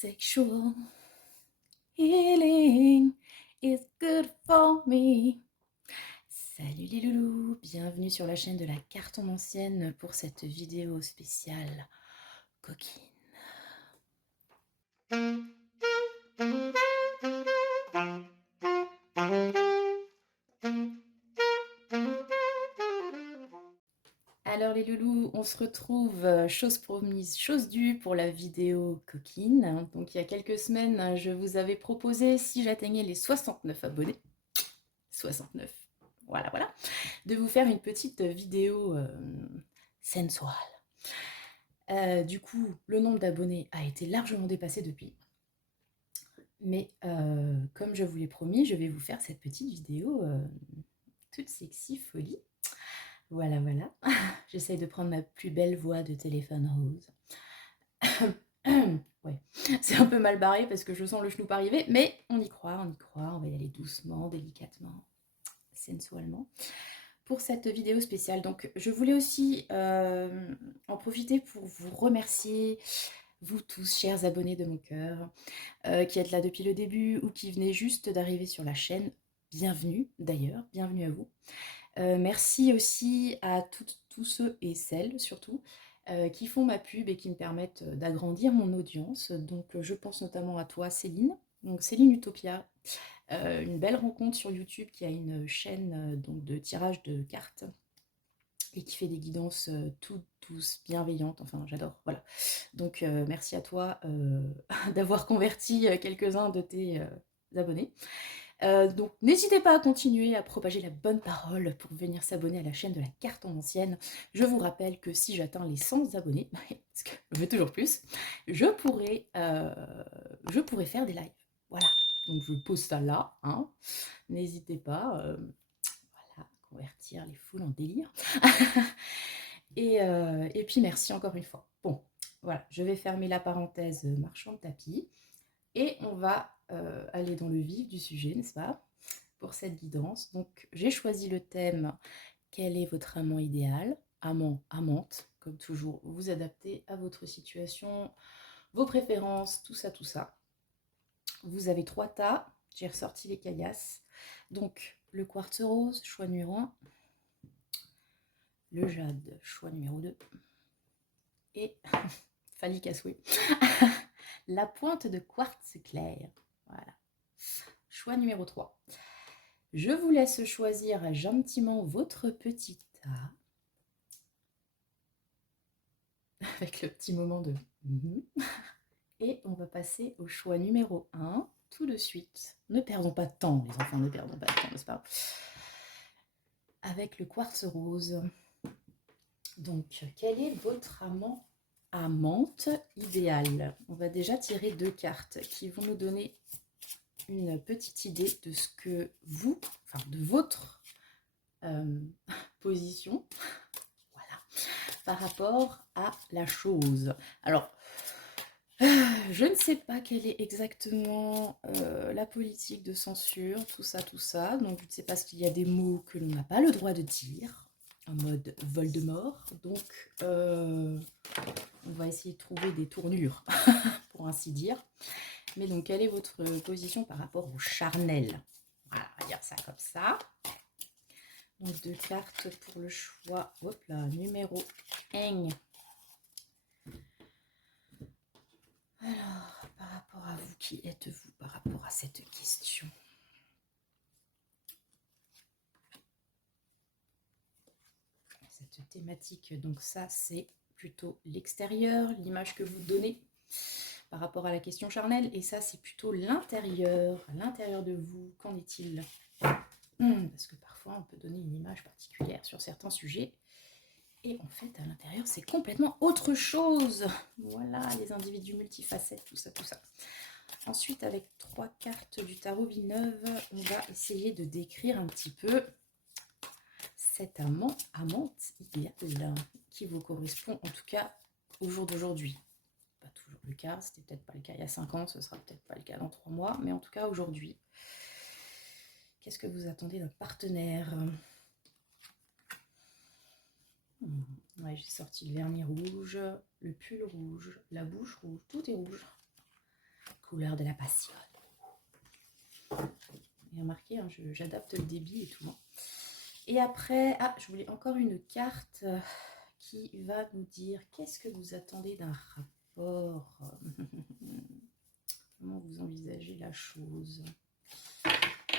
Sexual healing is good for me. Salut les loulous, bienvenue sur la chaîne de la cartomancienne pour cette vidéo spéciale coquine. Alors les loulous, on se retrouve, chose promise, chose due pour la vidéo coquine. Donc il y a quelques semaines, je vous avais proposé, si j'atteignais les 69 abonnés, 69, voilà, de vous faire une petite vidéo sensuelle. Du coup, le nombre d'abonnés a été largement dépassé depuis. Mais comme je vous l'ai promis, je vais vous faire cette petite vidéo toute sexy folie. Voilà. J'essaye de prendre ma plus belle voix de téléphone rose. Ouais, c'est un peu mal barré parce que je sens le schnoop arriver, mais on y croit, on va y aller doucement, délicatement, sensuellement, pour cette vidéo spéciale. Donc je voulais aussi en profiter pour vous remercier, vous tous, chers abonnés de mon cœur, qui êtes là depuis le début ou qui venez juste d'arriver sur la chaîne. Bienvenue d'ailleurs, bienvenue à vous. Merci aussi à tous ceux et celles surtout qui font ma pub et qui me permettent d'agrandir mon audience. Donc je pense notamment à toi Céline, donc Céline Utopia, une belle rencontre sur YouTube qui a une chaîne donc de tirage de cartes et qui fait des guidances toutes douces, bienveillantes, enfin j'adore, voilà. Donc merci à toi d'avoir converti quelques-uns de tes abonnés. Donc n'hésitez pas à continuer à propager la bonne parole pour venir s'abonner à la chaîne de la cartomancienne. Je vous rappelle que si j'atteins les 100 abonnés, parce que je veux toujours plus, je pourrais faire des lives. Voilà, donc je pose ça là, hein. N'hésitez pas, voilà, à convertir les foules en délire. Et puis merci encore une fois. Bon, voilà, je vais fermer la parenthèse marchand de tapis et on va aller dans le vif du sujet, n'est-ce pas, pour cette guidance. Donc j'ai choisi le thème « Quel est votre amant idéal ?» Amant, amante, comme toujours, vous adaptez à votre situation, vos préférences, tout ça. Vous avez 3 tas, j'ai ressorti les caillasses. Donc le quartz rose, choix numéro 1. Le jade, choix numéro 2. Et phallique à souhait. La pointe de quartz clair. Voilà. Choix numéro 3. Je vous laisse choisir gentiment votre petit tas. Avec le petit moment de... Et on va passer au choix numéro 1 tout de suite. Ne perdons pas de temps, les enfants, ne perdons pas de temps, n'est-ce pas? Avec le quartz rose. Donc, quel est votre amante idéale? On va déjà tirer 2 cartes qui vont nous donner une petite idée de ce que vous, enfin de votre position, voilà, par rapport à la chose. Alors, je ne sais pas quelle est exactement la politique de censure, tout ça. Donc, je ne sais pas s'il y a des mots que l'on n'a pas le droit de dire, en mode Voldemort. Donc, on va essayer de trouver des tournures, pour ainsi dire. Mais donc, quelle est votre position par rapport au charnel? Voilà, on va dire ça comme ça. Donc, 2 cartes pour le choix. Hop là, numéro 1. Alors, par rapport à vous, qui êtes-vous par rapport à cette question? Cette thématique, donc ça, c'est plutôt l'extérieur, l'image que vous donnez par rapport à la question charnelle. Et ça, c'est plutôt l'intérieur de vous. Qu'en est-il? Parce que parfois, on peut donner une image particulière sur certains sujets. Et en fait, à l'intérieur, c'est complètement autre chose. Voilà, les individus multifacettes, tout ça. Ensuite, avec 3 cartes du tarot Villeneuve, on va essayer de décrire un petit peu cet amante idéale qui vous correspond, en tout cas, au jour d'aujourd'hui. Pas toujours le cas, c'était peut-être pas le cas il y a 5 ans, ce sera peut-être pas le cas dans 3 mois, mais en tout cas, aujourd'hui. Qu'est-ce que vous attendez d'un partenaire? Ouais, j'ai sorti le vernis rouge, le pull rouge, la bouche rouge, tout est rouge. couleur de la passion. Et remarquez, hein, j'adapte le débit et tout. Hein. Et après, je voulais encore une carte qui va nous dire qu'est-ce que vous attendez d'un rapport. Comment vous envisagez la chose.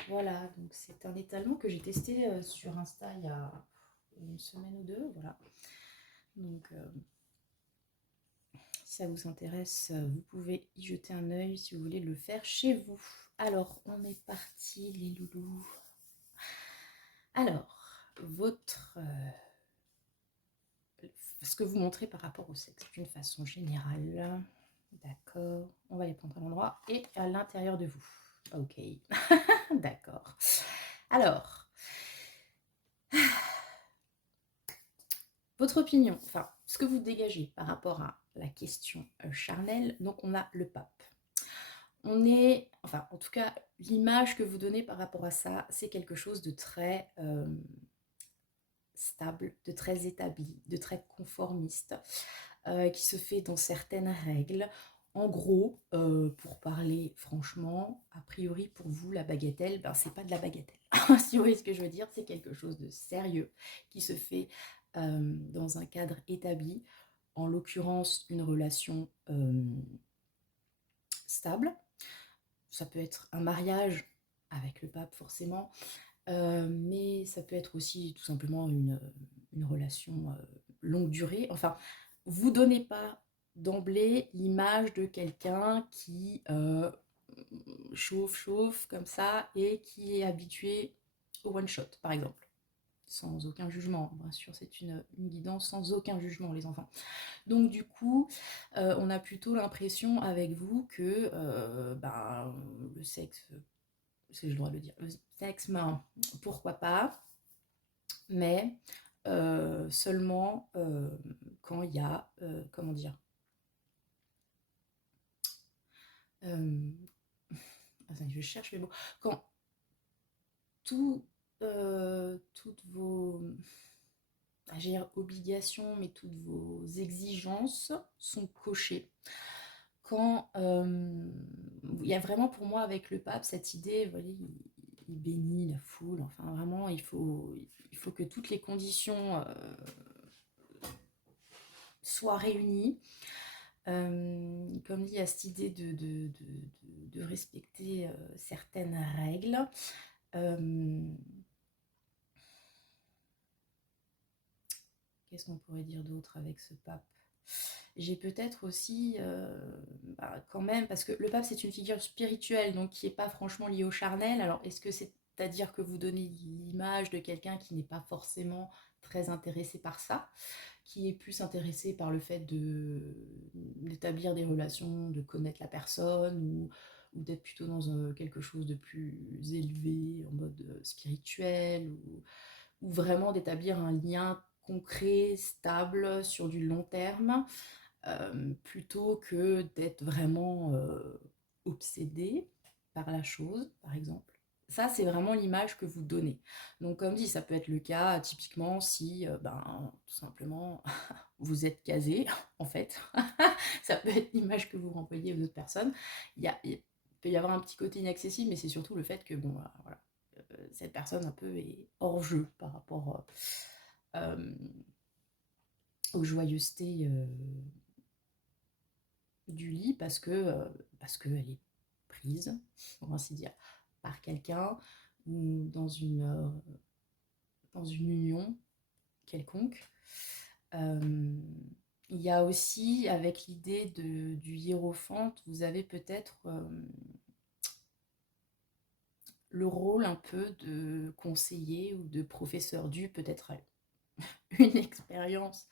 Voilà, donc c'est un étalement que j'ai testé sur Insta il y a une semaine ou deux. Voilà. Donc, si ça vous intéresse, vous pouvez y jeter un œil si vous voulez le faire chez vous. Alors, on est parti, les loulous. Alors, ce que vous montrez par rapport au sexe d'une façon générale. D'accord, on va les prendre à l'endroit et à l'intérieur de vous. Ok, d'accord. Alors, votre opinion, enfin, ce que vous dégagez par rapport à la question charnelle, donc on a le pape. On est, enfin, en tout cas, l'image que vous donnez par rapport à ça, c'est quelque chose de très stable, de très établi, de très conformiste, qui se fait dans certaines règles. En gros, pour parler franchement, a priori pour vous, la bagatelle, ben, c'est pas de la bagatelle. Si vous voyez ce que je veux dire, c'est quelque chose de sérieux qui se fait dans un cadre établi, en l'occurrence une relation stable. Ça peut être un mariage avec le pape forcément, mais ça peut être aussi tout simplement une relation longue durée. Enfin, vous donnez pas d'emblée l'image de quelqu'un qui chauffe comme ça et qui est habitué au one shot, par exemple. Sans aucun jugement, bien sûr, c'est une guidance sans aucun jugement, les enfants. Donc du coup, on a plutôt l'impression avec vous que le sexe, est-ce que j'ai le droit de le dire, le sexe, ben, pourquoi pas, mais seulement quand il y a, comment dire, attendez, je cherche les mots, quand toutes vos obligations, mais toutes vos exigences sont cochées. Quand il y a vraiment pour moi avec le pape cette idée, vous voyez, il bénit la foule, enfin vraiment il faut que toutes les conditions soient réunies. Comme dit, il y a cette idée de respecter certaines règles. Qu'est-ce qu'on pourrait dire d'autre avec ce pape? J'ai peut-être aussi, quand même, parce que le pape c'est une figure spirituelle, donc qui n'est pas franchement liée au charnel. Alors est-ce que c'est-à-dire que vous donnez l'image de quelqu'un qui n'est pas forcément très intéressé par ça, qui est plus intéressé par le fait d'établir des relations, de connaître la personne, ou d'être plutôt dans quelque chose de plus élevé, en mode spirituel, ou vraiment d'établir un lien concret, stable, sur du long terme, plutôt que d'être vraiment obsédé par la chose, par exemple. Ça, c'est vraiment l'image que vous donnez. Donc, comme dit, ça peut être le cas, typiquement, si, tout simplement, vous êtes casé, en fait. Ça peut être l'image que vous renvoyez aux autres personnes. Il peut y avoir un petit côté inaccessible, mais c'est surtout le fait que, bon, voilà, cette personne un peu est hors jeu par rapport aux joyeusetés du lit, parce qu'elle est prise, pour ainsi dire, par quelqu'un, ou dans une union quelconque. Il y a aussi, avec l'idée du hiérophante, vous avez peut-être le rôle un peu de conseiller ou de professeur peut-être une expérience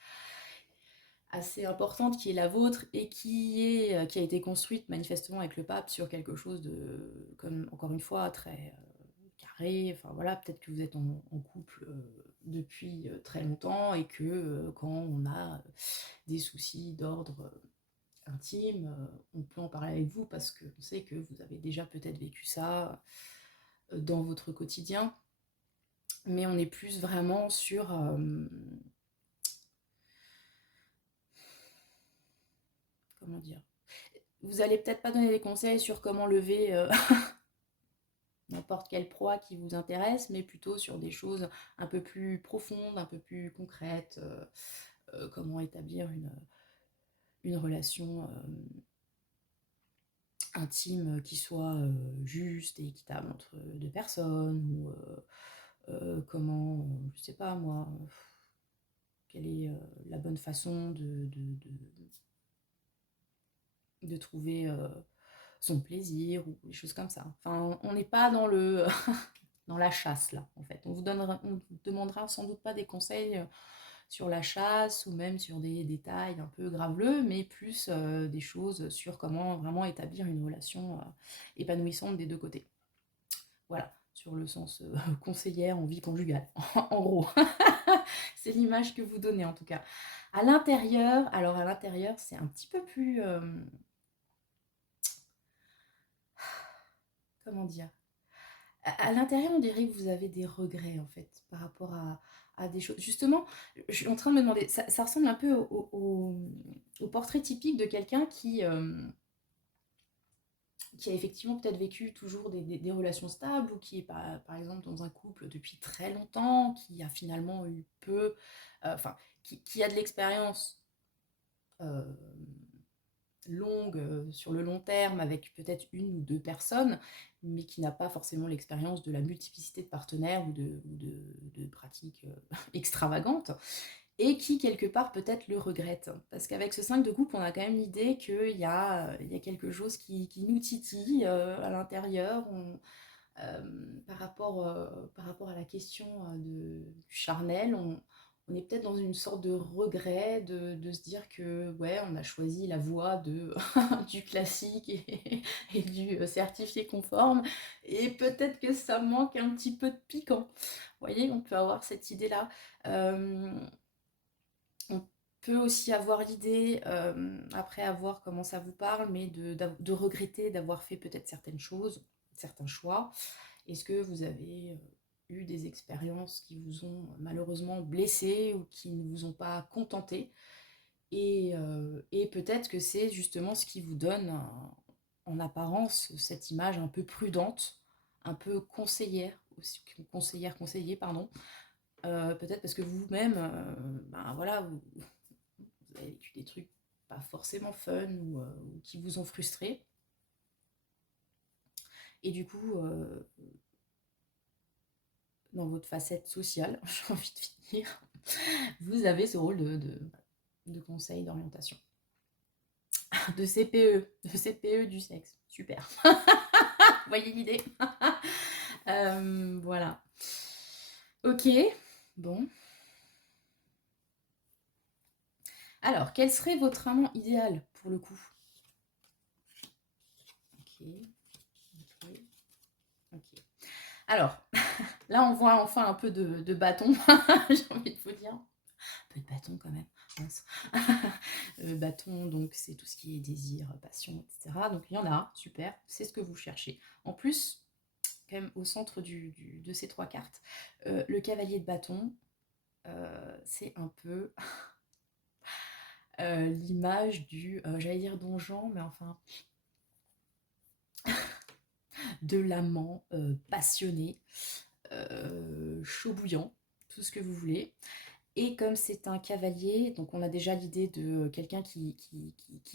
assez importante qui est la vôtre et qui a été construite manifestement avec le pape sur quelque chose de, comme encore une fois, très carré. Enfin voilà, peut-être que vous êtes en couple depuis très longtemps et que quand on a des soucis d'ordre intime, on peut en parler avec vous parce qu'on sait que vous avez déjà peut-être vécu ça dans votre quotidien. Mais on est plus vraiment sur comment dire, vous allez peut-être pas donner des conseils sur comment lever n'importe quelle proie qui vous intéresse, mais plutôt sur des choses un peu plus profondes, un peu plus concrètes, comment établir une relation intime qui soit juste et équitable entre deux personnes, ou comment, je sais pas moi, quelle est la bonne façon de trouver son plaisir, ou des choses comme ça. Enfin, on n'est pas dans dans la chasse là, en fait. On vous demandera sans doute pas des conseils sur la chasse, ou même sur des détails un peu graveleux, mais plus des choses sur comment vraiment établir une relation épanouissante des deux côtés. Voilà, sur le sens conseillère en vie conjugale, en gros. C'est l'image que vous donnez en tout cas. À l'intérieur, alors à l'intérieur, c'est un petit peu plus... comment dire, à l'intérieur, on dirait que vous avez des regrets, en fait, par rapport à des choses. Justement, je suis en train de me demander, ça ressemble un peu au portrait typique de quelqu'un qui a effectivement peut-être vécu toujours des relations stables, ou qui est par exemple dans un couple depuis très longtemps, qui a finalement eu peu, enfin, qui a de l'expérience euh, longue sur le long terme avec peut-être une ou deux personnes, mais qui n'a pas forcément l'expérience de la multiplicité de partenaires, ou de pratiques extravagantes, et qui quelque part peut-être le regrette. Parce qu'avec ce 5 de coupe, on a quand même l'idée il y a quelque chose qui nous titille à l'intérieur. Par rapport à la question du charnel, on est peut-être dans une sorte de regret de se dire que ouais, on a choisi la voie du classique et du certifié conforme, et peut-être que ça manque un petit peu de piquant. Vous voyez, on peut avoir cette idée-là. On peut aussi avoir l'idée, après avoir comment ça vous parle, mais de regretter d'avoir fait peut-être certaines choses, certains choix. Est-ce que vous avez eu des expériences qui vous ont malheureusement blessé, ou qui ne vous ont pas contenté, et peut-être que c'est justement ce qui vous donne en apparence cette image un peu prudente, un peu conseillère, aussi, conseillée, pardon. Peut-être parce que vous-même, ben voilà, vous avez vécu des trucs pas forcément fun, ou qui vous ont frustré. Et du coup, dans votre facette sociale, j'ai envie de dire, vous avez ce rôle de conseil d'orientation. De CPE du sexe. Super. Vous voyez l'idée. Voilà. Ok, bon. Alors, quel serait votre amant idéal pour le coup? Ok, ok, ok. Alors, là, on voit enfin un peu de bâton, j'ai envie de vous dire. Un peu de bâton quand même. Bâton, donc c'est tout ce qui est désir, passion, etc. Donc il y en a un, super, c'est ce que vous cherchez. En plus, quand même au centre de ces trois cartes, le cavalier de bâton, c'est un peu l'image j'allais dire donjon, mais enfin, de l'amant passionné, chaud bouillant, tout ce que vous voulez. Et comme c'est un cavalier, donc on a déjà l'idée de quelqu'un qui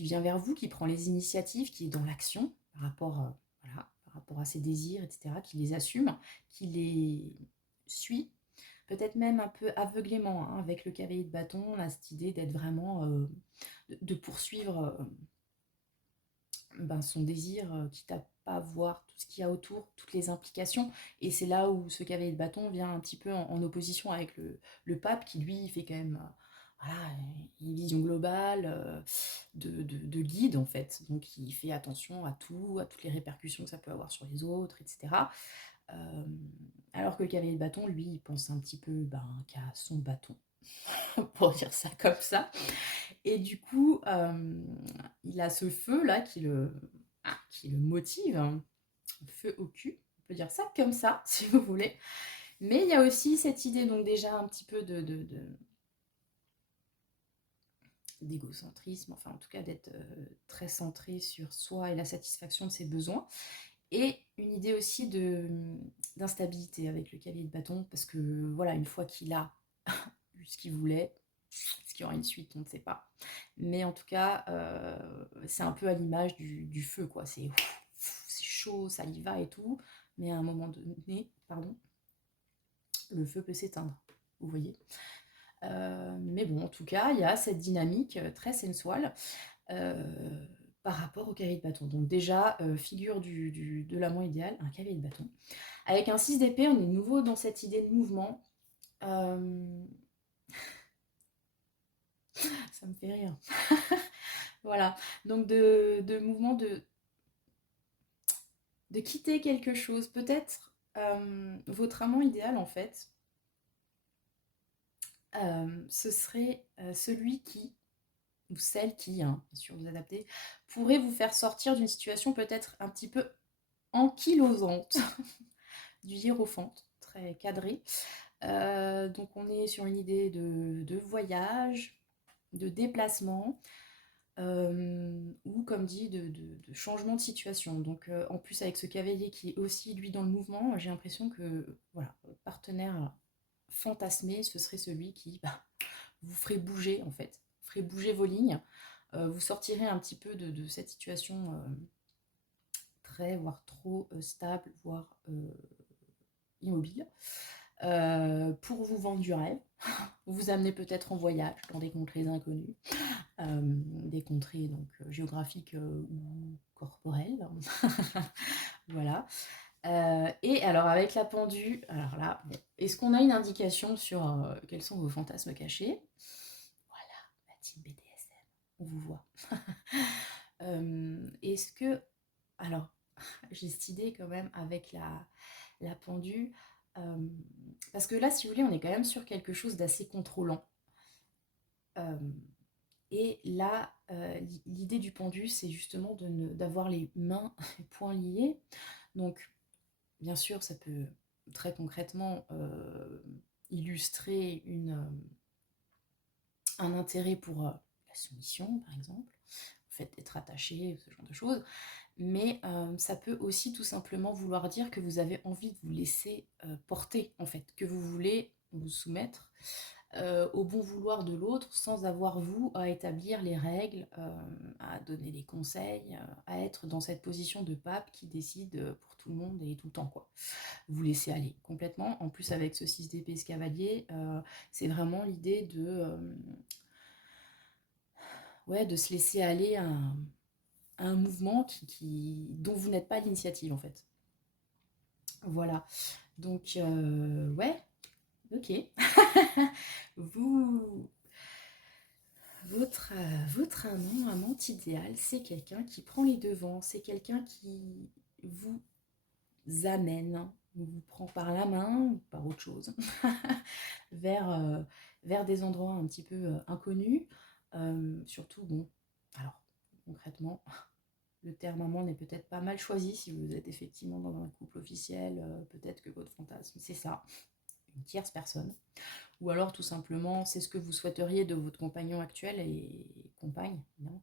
vient vers vous, qui prend les initiatives, qui est dans l'action par rapport, voilà, par rapport à ses désirs, etc., qui les assume, qui les suit, peut-être même un peu aveuglément, hein. Avec le cavalier de bâton, on a cette idée d'être vraiment, de poursuivre ben, son désir, quitte à pas voir tout ce qu'il y a autour, toutes les implications. Et c'est là où ce cavalier de bâton vient un petit peu en opposition avec le pape, qui lui fait quand même voilà, une vision globale de guide en fait. Donc il fait attention à tout, à toutes les répercussions que ça peut avoir sur les autres, etc. Euh, alors que le cavalier de bâton, lui, il pense un petit peu ben, qu'à son bâton, pour dire ça comme ça. Et du coup, il a ce feu-là qui le motive, hein. Feu au cul, on peut dire ça comme ça, si vous voulez. Mais il y a aussi cette idée, donc déjà un petit peu d'égocentrisme, enfin en tout cas d'être très centré sur soi et la satisfaction de ses besoins. Et une idée aussi d'instabilité avec le cavalier de bâton, parce que voilà, une fois qu'il a eu ce qu'il voulait, ce qu'il y aura une suite, on ne sait pas. Mais en tout cas, c'est un peu à l'image du feu, quoi. C'est chaud, ça y va et tout, mais à un moment donné, pardon, le feu peut s'éteindre, vous voyez. Mais bon, en tout cas, il y a cette dynamique très sensuelle par rapport au cavalier de bâton. Donc déjà, figure de l'amant idéal, un cavalier de bâton. Avec un 6 d'épée, on est de nouveau dans cette idée de mouvement. Ça me fait rire. Voilà, donc de mouvement, de quitter quelque chose. Peut-être votre amant idéal, en fait, ce serait celui qui, ou celle qui, hein, bien sûr vous adaptez, pourrait vous faire sortir d'une situation peut-être un petit peu ankylosante, du hiérophante, très cadré. Donc on est sur une idée de voyage, de déplacement, ou comme dit, de changement de situation. Donc en plus avec ce cavalier qui est aussi lui dans le mouvement, j'ai l'impression que voilà, votre partenaire fantasmé, ce serait celui qui vous ferait bouger en fait, ferait bouger vos lignes, vous sortirez un petit peu de cette situation très, voire trop stable, voire immobile, pour vous vendre du rêve, vous amener peut-être en voyage dans des contrées inconnues, des contrées donc géographiques ou corporelles. Voilà. Et alors avec la pendule, alors là, bon, est-ce qu'on a une indication sur quels sont vos fantasmes cachés? Voilà, la team BDSM, on vous voit. Est-ce que, alors, j'ai cette idée quand même avec la pendule, parce que là, si vous voulez, on est quand même sur quelque chose d'assez contrôlant. Et là, l'idée du pendu, c'est justement d'avoir les mains et poings liés. Donc, bien sûr, ça peut très concrètement illustrer un intérêt pour la soumission, par exemple, le fait d'être attaché, ce genre de choses. Mais ça peut aussi tout simplement vouloir dire que vous avez envie de vous laisser porter, en fait, que vous voulez vous soumettre au bon vouloir de l'autre sans avoir vous à établir les règles, à donner les conseils, à être dans cette position de pape qui décide pour tout le monde et tout le temps, quoi. Vous laissez aller complètement. En plus avec ce 6 d'épée ce cavalier, c'est vraiment l'idée ouais, de se laisser aller à un mouvement dont vous n'êtes pas l'initiative en fait. Voilà. Donc ouais, ok. vous votre amante idéal, c'est quelqu'un qui prend les devants, c'est quelqu'un qui vous amène, vous prend par la main ou par autre chose, vers des endroits un petit peu inconnus. Surtout, bon, alors concrètement, le terme amant n'est peut-être pas mal choisi si vous êtes effectivement dans un couple officiel, peut-être que votre fantasme, c'est ça, une tierce personne. Ou alors tout simplement, c'est ce que vous souhaiteriez de votre compagnon actuel et compagne, évidemment,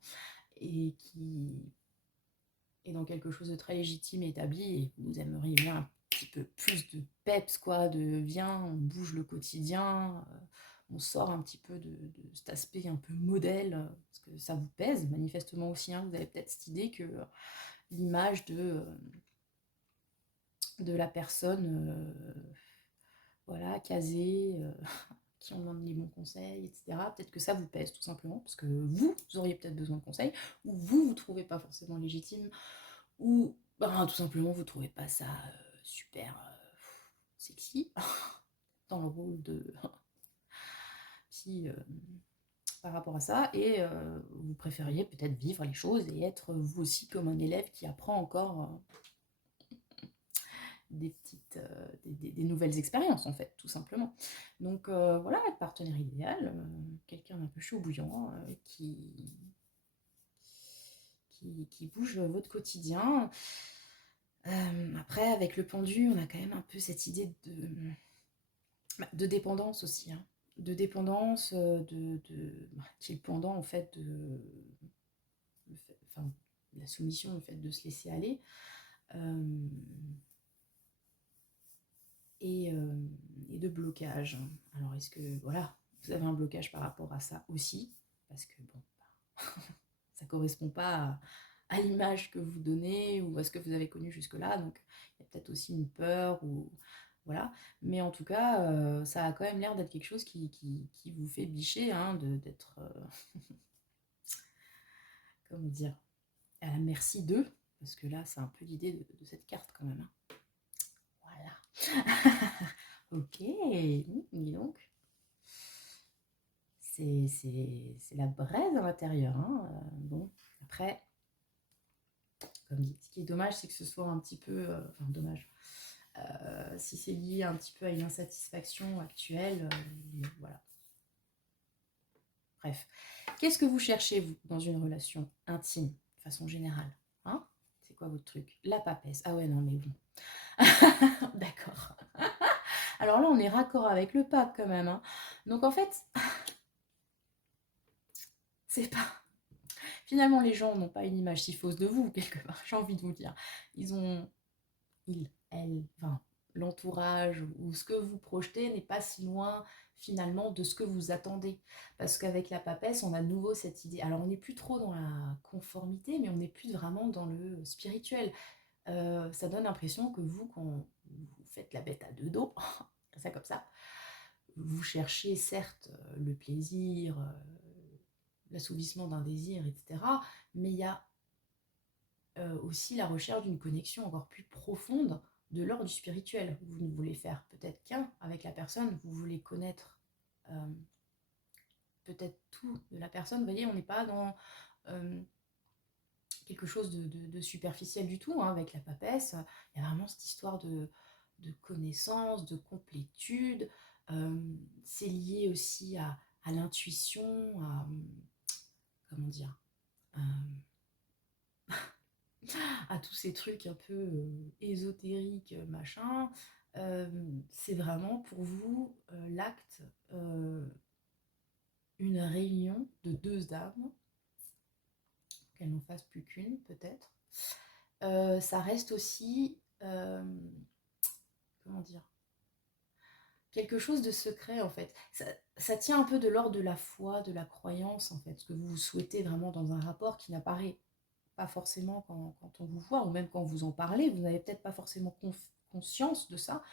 et qui est dans quelque chose de très légitime et établi, et vous aimeriez bien un petit peu plus de peps, quoi, de viens, on bouge le quotidien, on sort un petit peu de cet aspect un peu modèle, parce que ça vous pèse manifestement aussi, hein, vous avez peut-être cette idée que l'image de la personne, voilà, casée, qui on demande les bons conseils, etc. Peut-être que ça vous pèse tout simplement, parce que vous auriez peut-être besoin de conseils, ou vous trouvez pas forcément légitime, ou ben, tout simplement vous trouvez pas ça super sexy dans le rôle de psy par rapport à ça, et vous préfériez peut-être vivre les choses et être vous aussi comme un élève qui apprend encore des petites, des nouvelles expériences en fait, tout simplement. Donc voilà, le partenaire idéal, quelqu'un d'un peu chaud bouillant, qui bouge votre quotidien. Après, avec le pendu, on a quand même un peu cette idée de dépendance aussi, hein. de dépendance, qui est le pendant en fait enfin, la soumission, le fait de se laisser aller. Et de blocage. Alors, est-ce que, voilà, vous avez un blocage par rapport à ça aussi? Parce que, bon, ça ne correspond pas à l'image que vous donnez ou à ce que vous avez connu jusque-là. Donc, il y a peut-être aussi une peur ou... Voilà. Mais en tout cas, ça a quand même l'air d'être quelque chose qui vous fait bicher, hein, d'être... comment dire? À la merci d'eux. Parce que là, c'est un peu l'idée de cette carte quand même, hein. Voilà. Ok, dis donc. C'est la braise à l'intérieur, hein. Bon, après, comme dit, ce qui est dommage, c'est que ce soit un petit peu... enfin, dommage. Si c'est lié un petit peu à une insatisfaction actuelle, voilà. Bref. Qu'est-ce que vous cherchez, vous, dans une relation intime, de façon générale, hein? C'est quoi votre truc? La papesse. Ah ouais, non, mais bon. D'accord. Alors là, on est raccord avec le pape, quand même, hein. Donc, en fait, c'est pas... Finalement, les gens n'ont pas une image si fausse de vous, quelque part, j'ai envie de vous dire. Ils ont... elle, enfin, l'entourage ou ce que vous projetez n'est pas si loin finalement de ce que vous attendez. Parce qu'avec la papesse, on a de nouveau cette idée. Alors, on n'est plus trop dans la conformité, mais on n'est plus vraiment dans le spirituel. Ça donne l'impression que vous, quand vous faites la bête à deux dos, ça comme ça, vous cherchez certes le plaisir, l'assouvissement d'un désir, etc. Mais il y a aussi la recherche d'une connexion encore plus profonde de l'ordre du spirituel. Vous ne voulez faire peut-être qu'un avec la personne, vous voulez connaître peut-être tout de la personne. Vous voyez, on n'est pas dans quelque chose de superficiel du tout, hein, avec la papesse. Il y a vraiment cette histoire de connaissance, de complétude. C'est lié aussi à l'intuition, à... comment dire, à tous ces trucs un peu ésotériques, machin. C'est vraiment pour vous l'acte, une réunion de deux âmes, qu'elles n'en fassent plus qu'une peut-être. Ça reste aussi, comment dire, quelque chose de secret en fait. Ça tient un peu de l'ordre de la foi, de la croyance en fait, ce que vous souhaitez vraiment dans un rapport qui n'apparaît pas forcément quand on vous voit, ou même quand vous en parlez, vous n'avez peut-être pas forcément conscience de ça,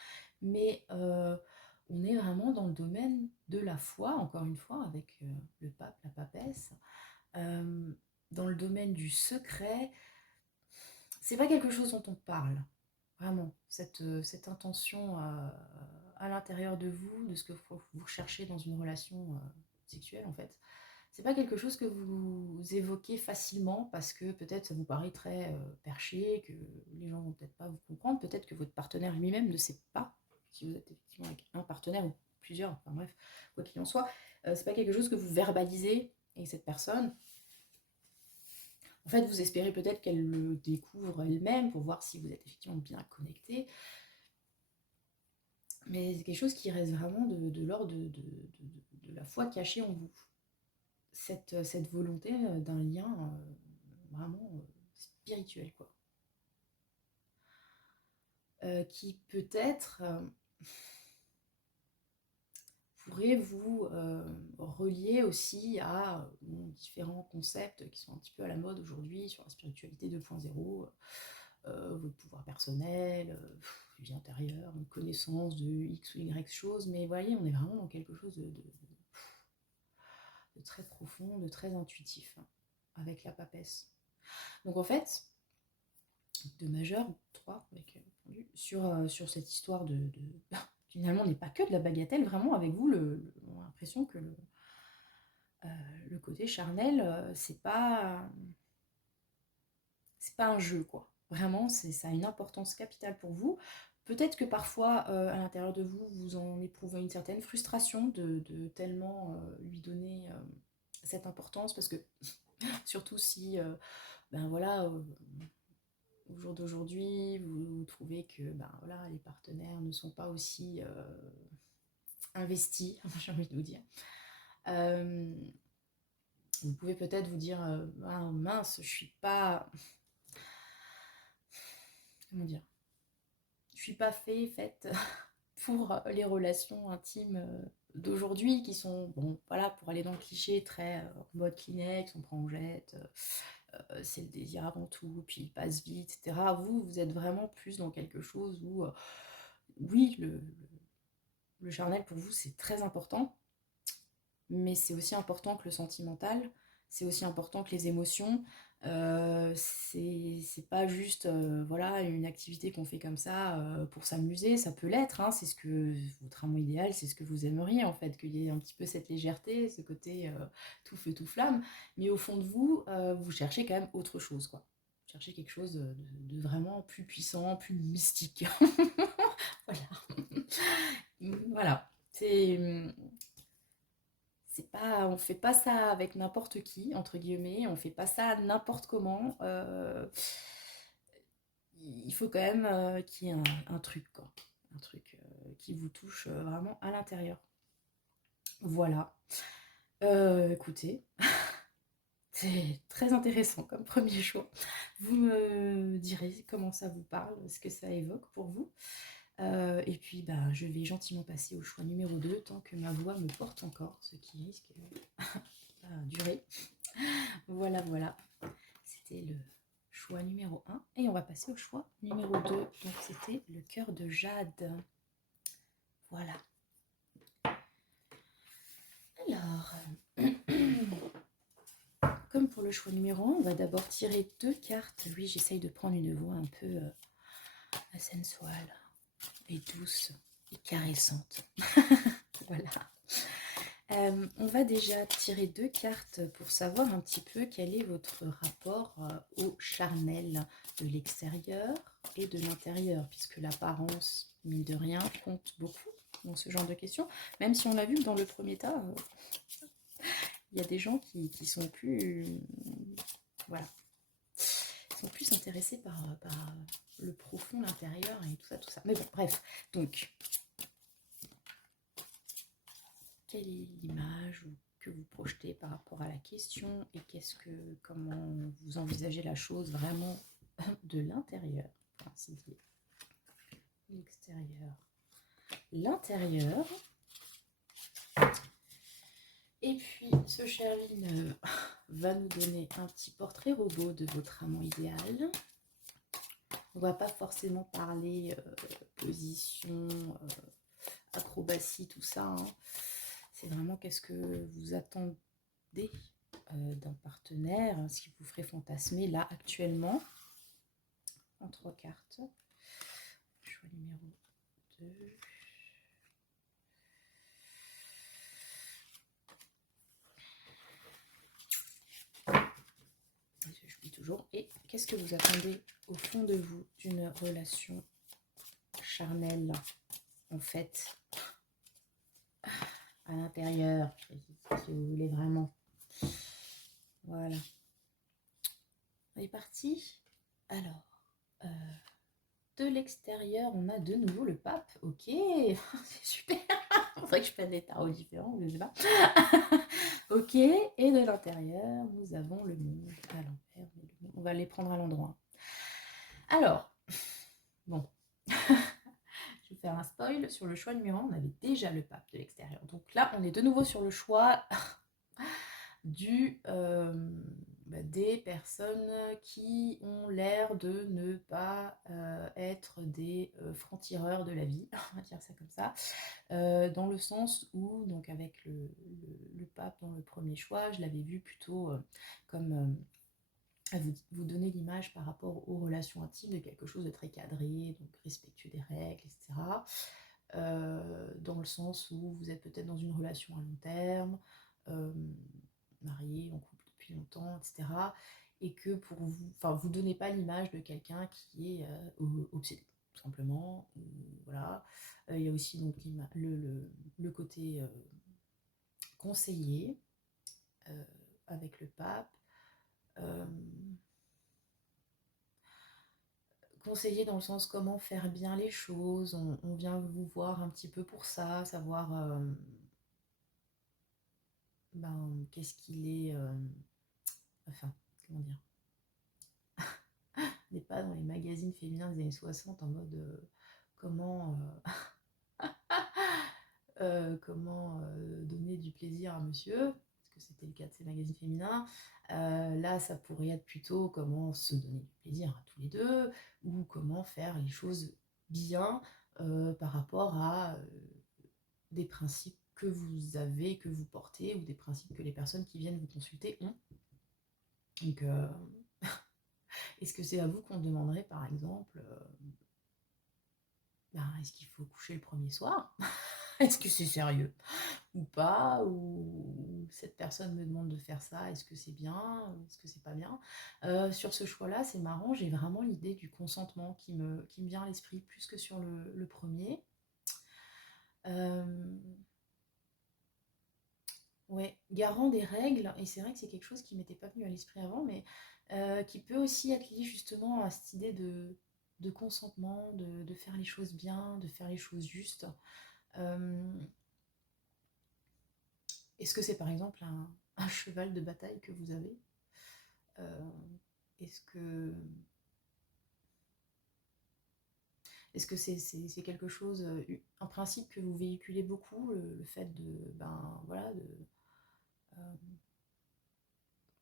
mais on est vraiment dans le domaine de la foi, encore une fois, avec le pape, la papesse, dans le domaine du secret. C'est pas quelque chose dont on parle, vraiment, cette intention à l'intérieur de vous, de ce que vous recherchez dans une relation sexuelle, en fait. C'est pas quelque chose que vous évoquez facilement parce que peut-être ça vous paraît très perché, que les gens vont peut-être pas vous comprendre, peut-être que votre partenaire lui-même ne sait pas si vous êtes effectivement avec un partenaire ou plusieurs, enfin bref, quoi qu'il en soit. C'est pas quelque chose que vous verbalisez avec cette personne. En fait, vous espérez peut-être qu'elle le découvre elle-même pour voir si vous êtes effectivement bien connecté. Mais c'est quelque chose qui reste vraiment de l'ordre de la foi cachée en vous. Cette volonté d'un lien vraiment spirituel, quoi. Qui peut-être pourrait vous relier aussi à différents concepts qui sont un petit peu à la mode aujourd'hui sur la spiritualité 2.0, votre pouvoir personnel, vie intérieure, une connaissance de X ou Y choses, mais vous voyez, on est vraiment dans quelque chose de très profond, de très intuitif, hein, avec la papesse. Donc en fait, de majeur, 3 avec sur cette histoire finalement, on n'est pas que de la bagatelle, vraiment, avec vous, on a l'impression que le côté charnel, c'est pas un jeu, quoi. Vraiment, ça a une importance capitale pour vous. Peut-être que parfois, à l'intérieur de vous, vous en éprouvez une certaine frustration de tellement lui donner cette importance, parce que surtout si, ben voilà, au jour d'aujourd'hui, vous trouvez que ben voilà, les partenaires ne sont pas aussi investi, j'ai envie de vous dire. Euh, vous pouvez peut-être vous dire, ah, mince, je suis pas, comment dire, je suis pas faite pour les relations intimes d'aujourd'hui qui sont, bon, voilà, pour aller dans le cliché, très en mode Kleenex, on prend, on jette, c'est le désir avant tout, puis il passe vite, etc. Vous êtes vraiment plus dans quelque chose où, oui, le charnel pour vous, c'est très important, mais c'est aussi important que le sentimental, c'est aussi important que les émotions. C'est pas juste voilà, une activité qu'on fait comme ça pour s'amuser, ça peut l'être, hein, c'est ce que votre amant idéal, c'est ce que vous aimeriez en fait, qu'il y ait un petit peu cette légèreté, ce côté tout feu, tout flamme, mais au fond de vous, vous cherchez quand même autre chose, quoi. Vous cherchez quelque chose de vraiment plus puissant, plus mystique. Voilà. Voilà. C'est pas, on fait pas ça avec n'importe qui, entre guillemets, on fait pas ça n'importe comment. Il faut quand même qu'il y ait un truc, quoi. Un truc qui vous touche vraiment à l'intérieur. Voilà. Écoutez, c'est très intéressant comme premier choix. Vous me direz comment ça vous parle, ce que ça évoque pour vous. Et puis, bah, je vais gentiment passer au choix numéro 2, tant que ma voix me porte encore, ce qui risque à durer. Voilà, voilà. C'était le choix numéro 1. Et on va passer au choix numéro 2. Donc, c'était le cœur de jade. Voilà. Alors, comme pour le choix numéro 1, on va d'abord tirer 2 cartes. Oui, j'essaye de prendre une voix un peu sensuelle et douce et caressante. Voilà. On va déjà tirer 2 cartes pour savoir un petit peu quel est votre rapport au charnel de l'extérieur et de l'intérieur, puisque l'apparence, mine de rien, compte beaucoup dans ce genre de questions, même si on a vu que dans le premier tas, il y a des gens qui sont plus, voilà, sont plus intéressés par le profond, l'intérieur et tout ça, tout ça. Mais bon, bref, donc, quelle est l'image que vous projetez par rapport à la question et comment vous envisagez la chose vraiment de l'intérieur, ainsi dit. L'extérieur, l'intérieur. Et puis, ce Sherline va nous donner un petit portrait robot de votre amant idéal. On va pas forcément parler position, acrobatie, tout ça, hein. C'est vraiment qu'est-ce que vous attendez d'un partenaire, ce qui vous ferait fantasmer là actuellement. En 3 cartes. Choix numéro 2. Je lis toujours. Et qu'est-ce que vous attendez au fond de vous d'une relation charnelle, en fait, à l'intérieur, si vous voulez vraiment. Voilà. On est parti. Alors, de l'extérieur, on a de nouveau le pape. Ok, c'est super. Il faudrait que je prenne des tarots différents, je ne sais pas. Ok, et de l'intérieur, nous avons le monde à l'envers. On va les prendre à l'endroit. Alors, bon. Je vais faire un spoil. Sur le choix numéro 1, on avait déjà le pape de l'extérieur. Donc là, on est de nouveau sur le choix des personnes qui ont l'air de ne pas être des francs-tireurs de la vie, on va dire ça comme ça, dans le sens où, donc avec le pape dans le premier choix, je l'avais vu plutôt comme à vous donner l'image par rapport aux relations intimes de quelque chose de très cadré, donc respectueux des règles, etc. Dans le sens où vous êtes peut-être dans une relation à long terme, marié, en couple depuis longtemps, etc. Et que pour vous, enfin, vous donnez pas l'image de quelqu'un qui est obsédé, tout simplement. Voilà. Il y a aussi donc le côté conseiller avec le pape. conseiller dans le sens comment faire bien les choses. On vient vous voir un petit peu pour ça, savoir ben, qu'est-ce qu'il est... enfin, comment dire, n'est pas dans les magazines féminins des années 60 en mode comment, comment donner du plaisir à monsieur, parce que c'était le cas de ces magazines féminins. Là, ça pourrait être plutôt comment se donner du plaisir à tous les deux, ou comment faire les choses bien par rapport à des principes que vous avez, que vous portez, ou des principes que les personnes qui viennent vous consulter ont. Donc, est-ce que c'est à vous qu'on demanderait, par exemple, ben, est-ce qu'il faut coucher le premier soir? Est-ce que c'est sérieux ou pas? Ou cette personne me demande de faire ça, est-ce que c'est bien? Est-ce que c'est pas bien? Sur ce choix-là, c'est marrant, j'ai vraiment l'idée du consentement qui me vient à l'esprit plus que sur le premier. Ouais, garant des règles, et c'est vrai que c'est quelque chose qui m'était pas venu à l'esprit avant, mais qui peut aussi être lié justement à cette idée de consentement, de faire les choses bien, de faire les choses justes. Euh, Est-ce que c'est par exemple un cheval de bataille que vous avez? Euh, Est-ce que est-ce que c'est quelque chose, un principe que vous véhiculez beaucoup, le fait de, ben voilà,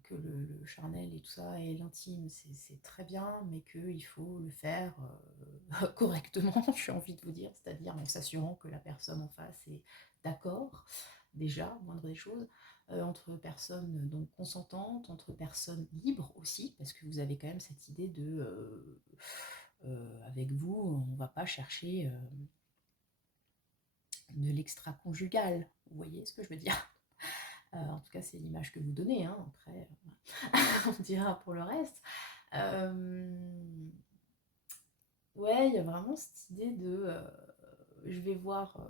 que le charnel et tout ça et l'intime, c'est très bien, mais qu'il faut le faire correctement, j'ai envie de vous dire, c'est-à-dire en s'assurant que la personne en face est d'accord, déjà, moindre des choses, entre personnes donc consentantes, entre personnes libres aussi, parce que vous avez quand même cette idée de, avec vous, on ne va pas chercher de l'extra-conjugal, vous voyez ce que je veux dire? En tout cas, c'est l'image que vous donnez, hein. Après, on dira pour le reste. Ouais, il y a vraiment cette idée de... je vais voir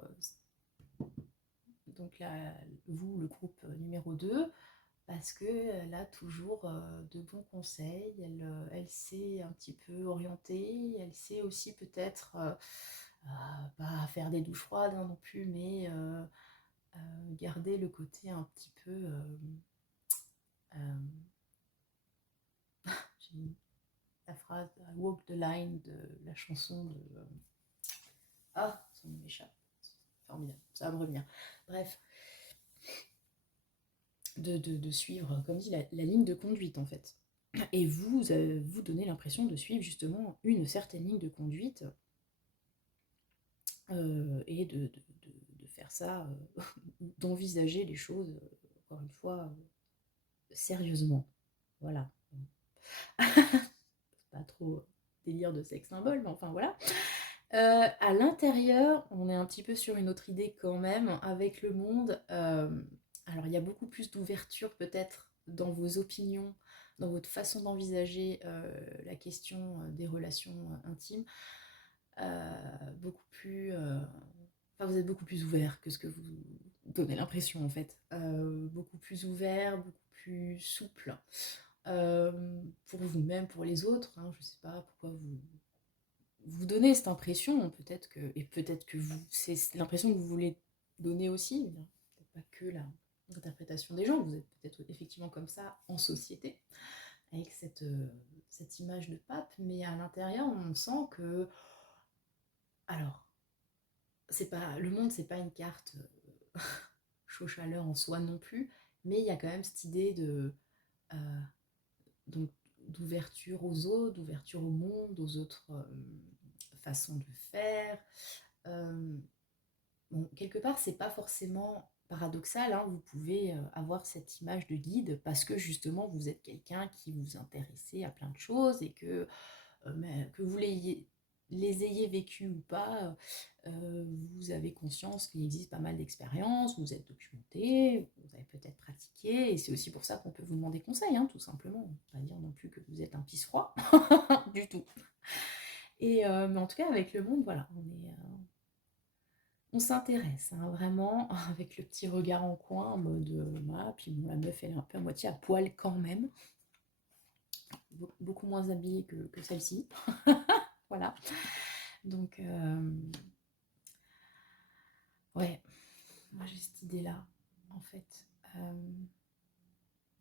donc là, vous, le groupe numéro 2 parce qu'elle a toujours de bons conseils, elle sait un petit peu orienter, elle sait aussi peut-être, pas faire des douches froides hein, non plus, mais garder le côté un petit peu... euh, j'ai mis la phrase I Walk the Line de la chanson de... ah, son nom m'échappe. Formidable, ça va me revenir. Bref, de suivre, comme dit, la ligne de conduite en fait. Et vous, vous donnez l'impression de suivre justement une certaine ligne de conduite et de faire ça, d'envisager les choses, encore une fois, sérieusement. Voilà. Pas trop délire de sexe symbole, mais enfin voilà. À l'intérieur, on est un petit peu sur une autre idée quand même avec le monde. Alors il y a beaucoup plus d'ouverture peut-être dans vos opinions, dans votre façon d'envisager la question des relations intimes. Beaucoup plus... enfin, vous êtes beaucoup plus ouvert que ce que vous donnez l'impression en fait. Beaucoup plus ouvert, beaucoup plus souple. Pour vous-même, pour les autres, hein, je sais pas pourquoi vous donnez cette impression, peut-être que, et peut-être que vous, c'est l'impression que vous voulez donner aussi, peut-être pas que l'interprétation des gens, vous êtes peut-être effectivement comme ça en société, avec cette image de pape, mais à l'intérieur, on sent que, alors, c'est pas, le monde, c'est pas une carte chaud-chaleur en soi non plus, mais il y a quand même cette idée de, euh, donc, d'ouverture aux autres, d'ouverture au monde, aux autres façons de faire. Euh, bon, quelque part, c'est pas forcément paradoxal, hein, vous pouvez avoir cette image de guide parce que justement vous êtes quelqu'un qui vous intéressez à plein de choses et mais que vous les ayez vécues ou pas, vous avez conscience qu'il existe pas mal d'expériences, vous êtes documenté, vous avez peut-être pratiqué, et c'est aussi pour ça qu'on peut vous demander conseil, hein, tout simplement. On ne peut pas dire non plus que vous êtes un pisse-froid, du tout. Et, mais en tout cas, avec le monde, voilà, on s'intéresse, hein, vraiment, avec le petit regard en coin, en mode, voilà, puis bon, la meuf, elle est un peu à moitié à poil quand même, beaucoup moins habillée que celle-ci. Voilà. Donc, ouais, moi j'ai cette idée-là, en fait.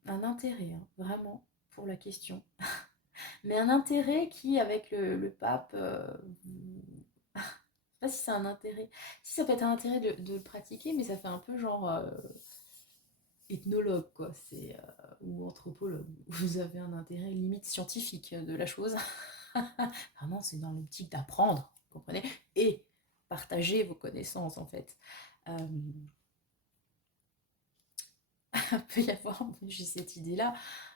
Un intérêt, hein, vraiment, pour la question. Mais un intérêt qui, avec le pape, je sais pas si c'est un intérêt. Si ça peut être un intérêt de le pratiquer, mais ça fait un peu genre ethnologue, quoi. C'est, ou anthropologue. Vous avez un intérêt limite scientifique de la chose. Vraiment, c'est dans l'optique d'apprendre, vous comprenez? Et partager vos connaissances, en fait. Peut y avoir, j'ai cette idée-là,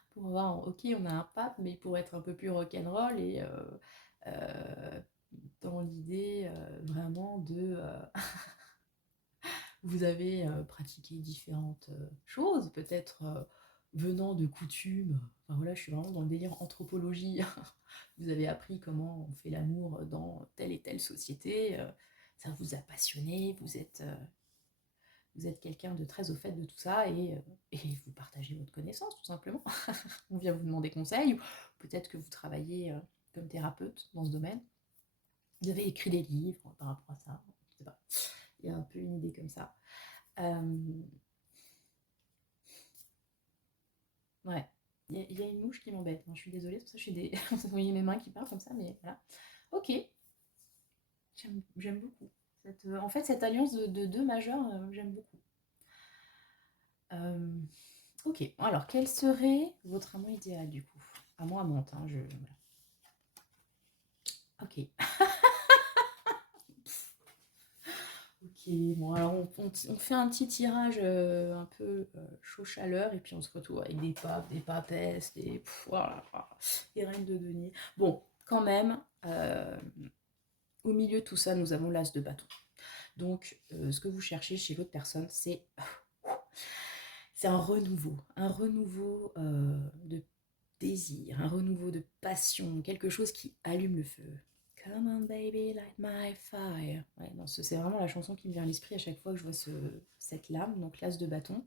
pour voir, ok, on a un pape, mais pour être un peu plus rock'n'roll et dans l'idée vraiment de... vous avez pratiqué différentes choses, peut-être venant de coutumes. Enfin voilà, je suis vraiment dans le délire anthropologie. Vous avez appris comment on fait l'amour dans telle et telle société. Ça vous a passionné, vous êtes quelqu'un de très au fait de tout ça et vous partagez votre connaissance tout simplement. On vient vous demander conseil, ou peut-être que vous travaillez comme thérapeute dans ce domaine. Vous avez écrit des livres par rapport à ça, je sais pas. Il y a un peu une idée comme ça. Ouais. Il y a une mouche qui m'embête. Je suis désolée, c'est pour ça que je suis des... Vous voyez mes mains qui parlent comme ça, mais voilà. Ok, j'aime beaucoup. En fait, cette alliance de deux majeurs, j'aime beaucoup. Ok, alors quel serait votre amant idéal du coup? À moi, à monte, hein, voilà. Ok. Ok, bon alors on fait un petit tirage un peu chaud chaleur et puis on se retrouve avec des papes, des papesses, voilà, des reines de denier. Bon, quand même, au milieu de tout ça, nous avons l'as de bâton. Donc, ce que vous cherchez chez l'autre personne, c'est un renouveau de désir, un renouveau de passion, quelque chose qui allume le feu. Come on baby, light my fire. Ouais, non, c'est vraiment la chanson qui me vient à l'esprit à chaque fois que je vois cette lame, donc l'as de bâton.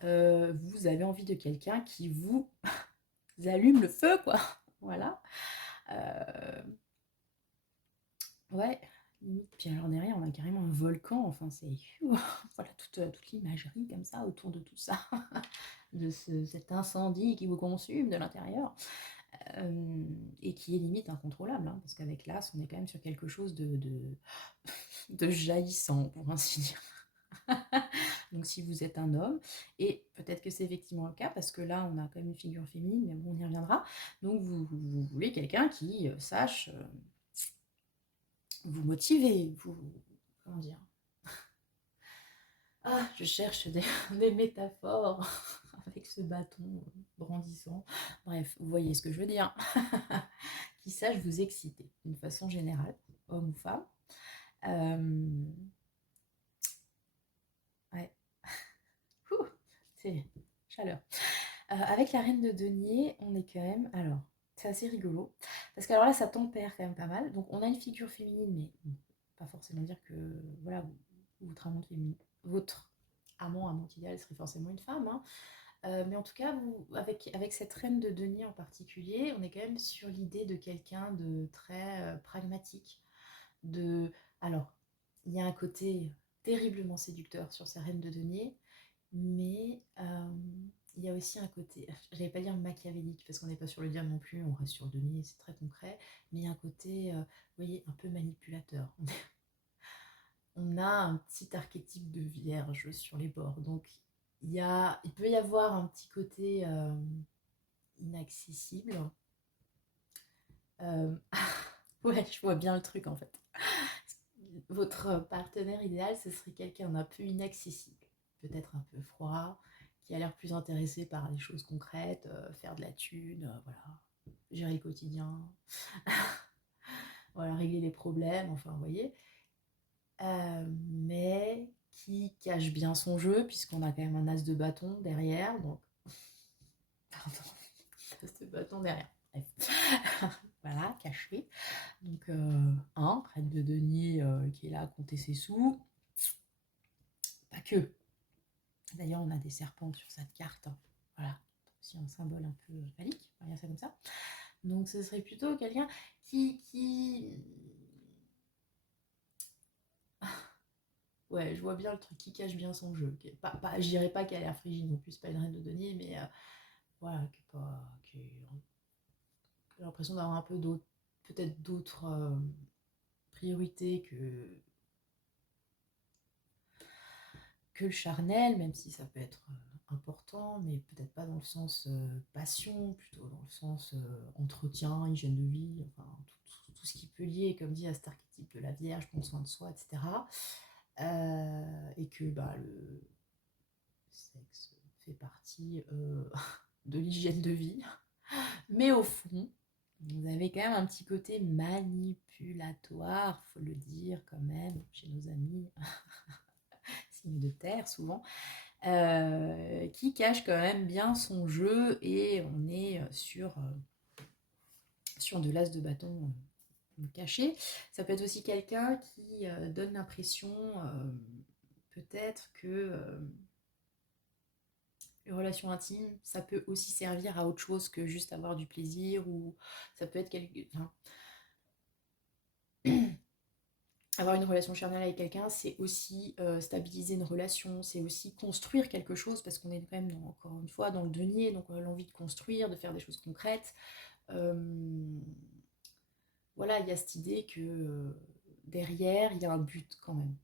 Vous avez envie de quelqu'un qui vous allume le feu, quoi. Voilà. Ouais, limite. Puis alors derrière, on a carrément un volcan. Enfin, c'est voilà toute l'imagerie comme ça autour de tout ça, de cet incendie qui vous consume de l'intérieur. Et qui est limite incontrôlable, hein, parce qu'avec l'as, on est quand même sur quelque chose de jaillissant, pour ainsi dire. Donc si vous êtes un homme, et peut-être que c'est effectivement le cas, parce que là, on a quand même une figure féminine, mais bon, on y reviendra. Donc vous voulez quelqu'un qui sache vous motiver, comment dire? Ah, je cherche des métaphores avec ce bâton brandissant. Bref, vous voyez ce que je veux dire. Qui sache vous exciter d'une façon générale, homme ou femme. Ouais. C'est chaleur. Avec la reine de denier, on est quand même... Alors, c'est assez rigolo. Parce que alors là, ça tempère quand même pas mal. Donc, on a une figure féminine, mais bon, pas forcément dire que voilà, votre amante féminine, votre amant idéal serait forcément une femme. Hein. Mais en tout cas, avec cette reine de denier en particulier, on est quand même sur l'idée de quelqu'un de très pragmatique. Alors, il y a un côté terriblement séducteur sur ces reines de denier, mais il y a aussi un côté, je n'allais pas dire machiavélique, parce qu'on n'est pas sur le diable non plus, on reste sur le denier, c'est très concret, mais il y a un côté, vous voyez, un peu manipulateur. On a un petit archétype de vierge sur les bords, donc il peut y avoir un petit côté inaccessible. Ouais, je vois bien le truc en fait. Votre partenaire idéal, ce serait quelqu'un d'un peu inaccessible, peut-être un peu froid, qui a l'air plus intéressé par les choses concrètes, faire de la thune, voilà, gérer le quotidien, voilà, régler les problèmes, enfin, vous voyez. Mais qui cache bien son jeu, puisqu'on a quand même un as de bâton derrière, donc... Pardon, as de bâton derrière. Bref. Voilà, caché. Donc, reine de denier qui est là à compter ses sous. Pas que. D'ailleurs, on a des serpents sur cette carte. Voilà, c'est un symbole un peu phallique, on va dire ça comme ça. Donc ce serait plutôt quelqu'un qui... Ouais, je vois bien le truc qui cache bien son jeu. Je dirais pas qu'elle a l'air frigide non plus, c'est pas une reine de denier, mais voilà, qui a l'impression d'avoir un peu d'autres, peut-être d'autres priorités que le charnel, même si ça peut être important, mais peut-être pas dans le sens passion, plutôt dans le sens entretien, hygiène de vie, enfin tout ce qui peut lier, comme dit, à cet archétype de la Vierge, prendre soin de soi, etc. Et que bah, le sexe fait partie de l'hygiène de vie. Mais au fond, vous avez quand même un petit côté manipulatoire, faut le dire quand même, chez nos amis, signes de terre souvent, qui cache quand même bien son jeu et on est sur de l'as de bâton caché. Ça peut être aussi quelqu'un qui donne l'impression peut-être que les relations intimes, ça peut aussi servir à autre chose que juste avoir du plaisir ou ça peut être enfin, avoir une relation charnelle avec quelqu'un, c'est aussi stabiliser une relation, c'est aussi construire quelque chose, parce qu'on est quand même, encore une fois, dans le denier, donc l'envie de construire, de faire des choses concrètes. Voilà, il y a cette idée que derrière, il y a un but quand même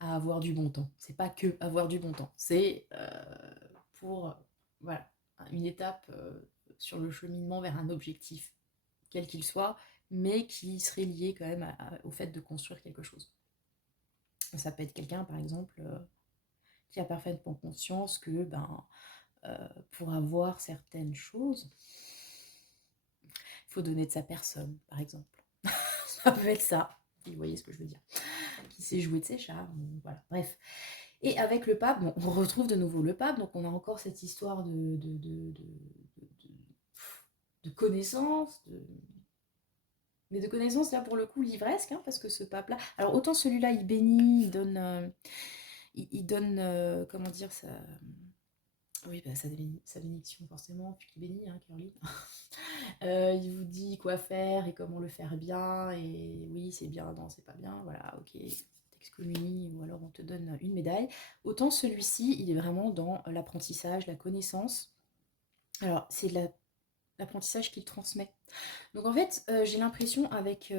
à avoir du bon temps. C'est pas que avoir du bon temps, c'est pour, voilà, une étape sur le cheminement vers un objectif, quel qu'il soit, mais qui serait lié quand même au fait de construire quelque chose. Ça peut être quelqu'un, par exemple, qui a parfaitement conscience que pour avoir certaines choses, il faut donner de sa personne, par exemple. Ça peut être ça. Vous voyez ce que je veux dire. Qui sait jouer de ses charmes, voilà, bref. Et avec le pape, bon, on retrouve de nouveau le pape, donc on a encore cette histoire de connaissance, mais de connaissance, là, pour le coup, livresque, hein, parce que ce pape-là... Alors, autant celui-là, il bénit, il donne... il donne, comment dire, ça... Oui, bah, sa bénédiction, forcément, puis qu'il bénit, hein, Curly. Il vous dit quoi faire et comment le faire bien, et oui, c'est bien, non, c'est pas bien, voilà, ok, t'excommunie, ou alors on te donne une médaille. Autant celui-ci, il est vraiment dans l'apprentissage, la connaissance. Alors, c'est de l'apprentissage qu'il transmet. Donc en fait, j'ai l'impression avec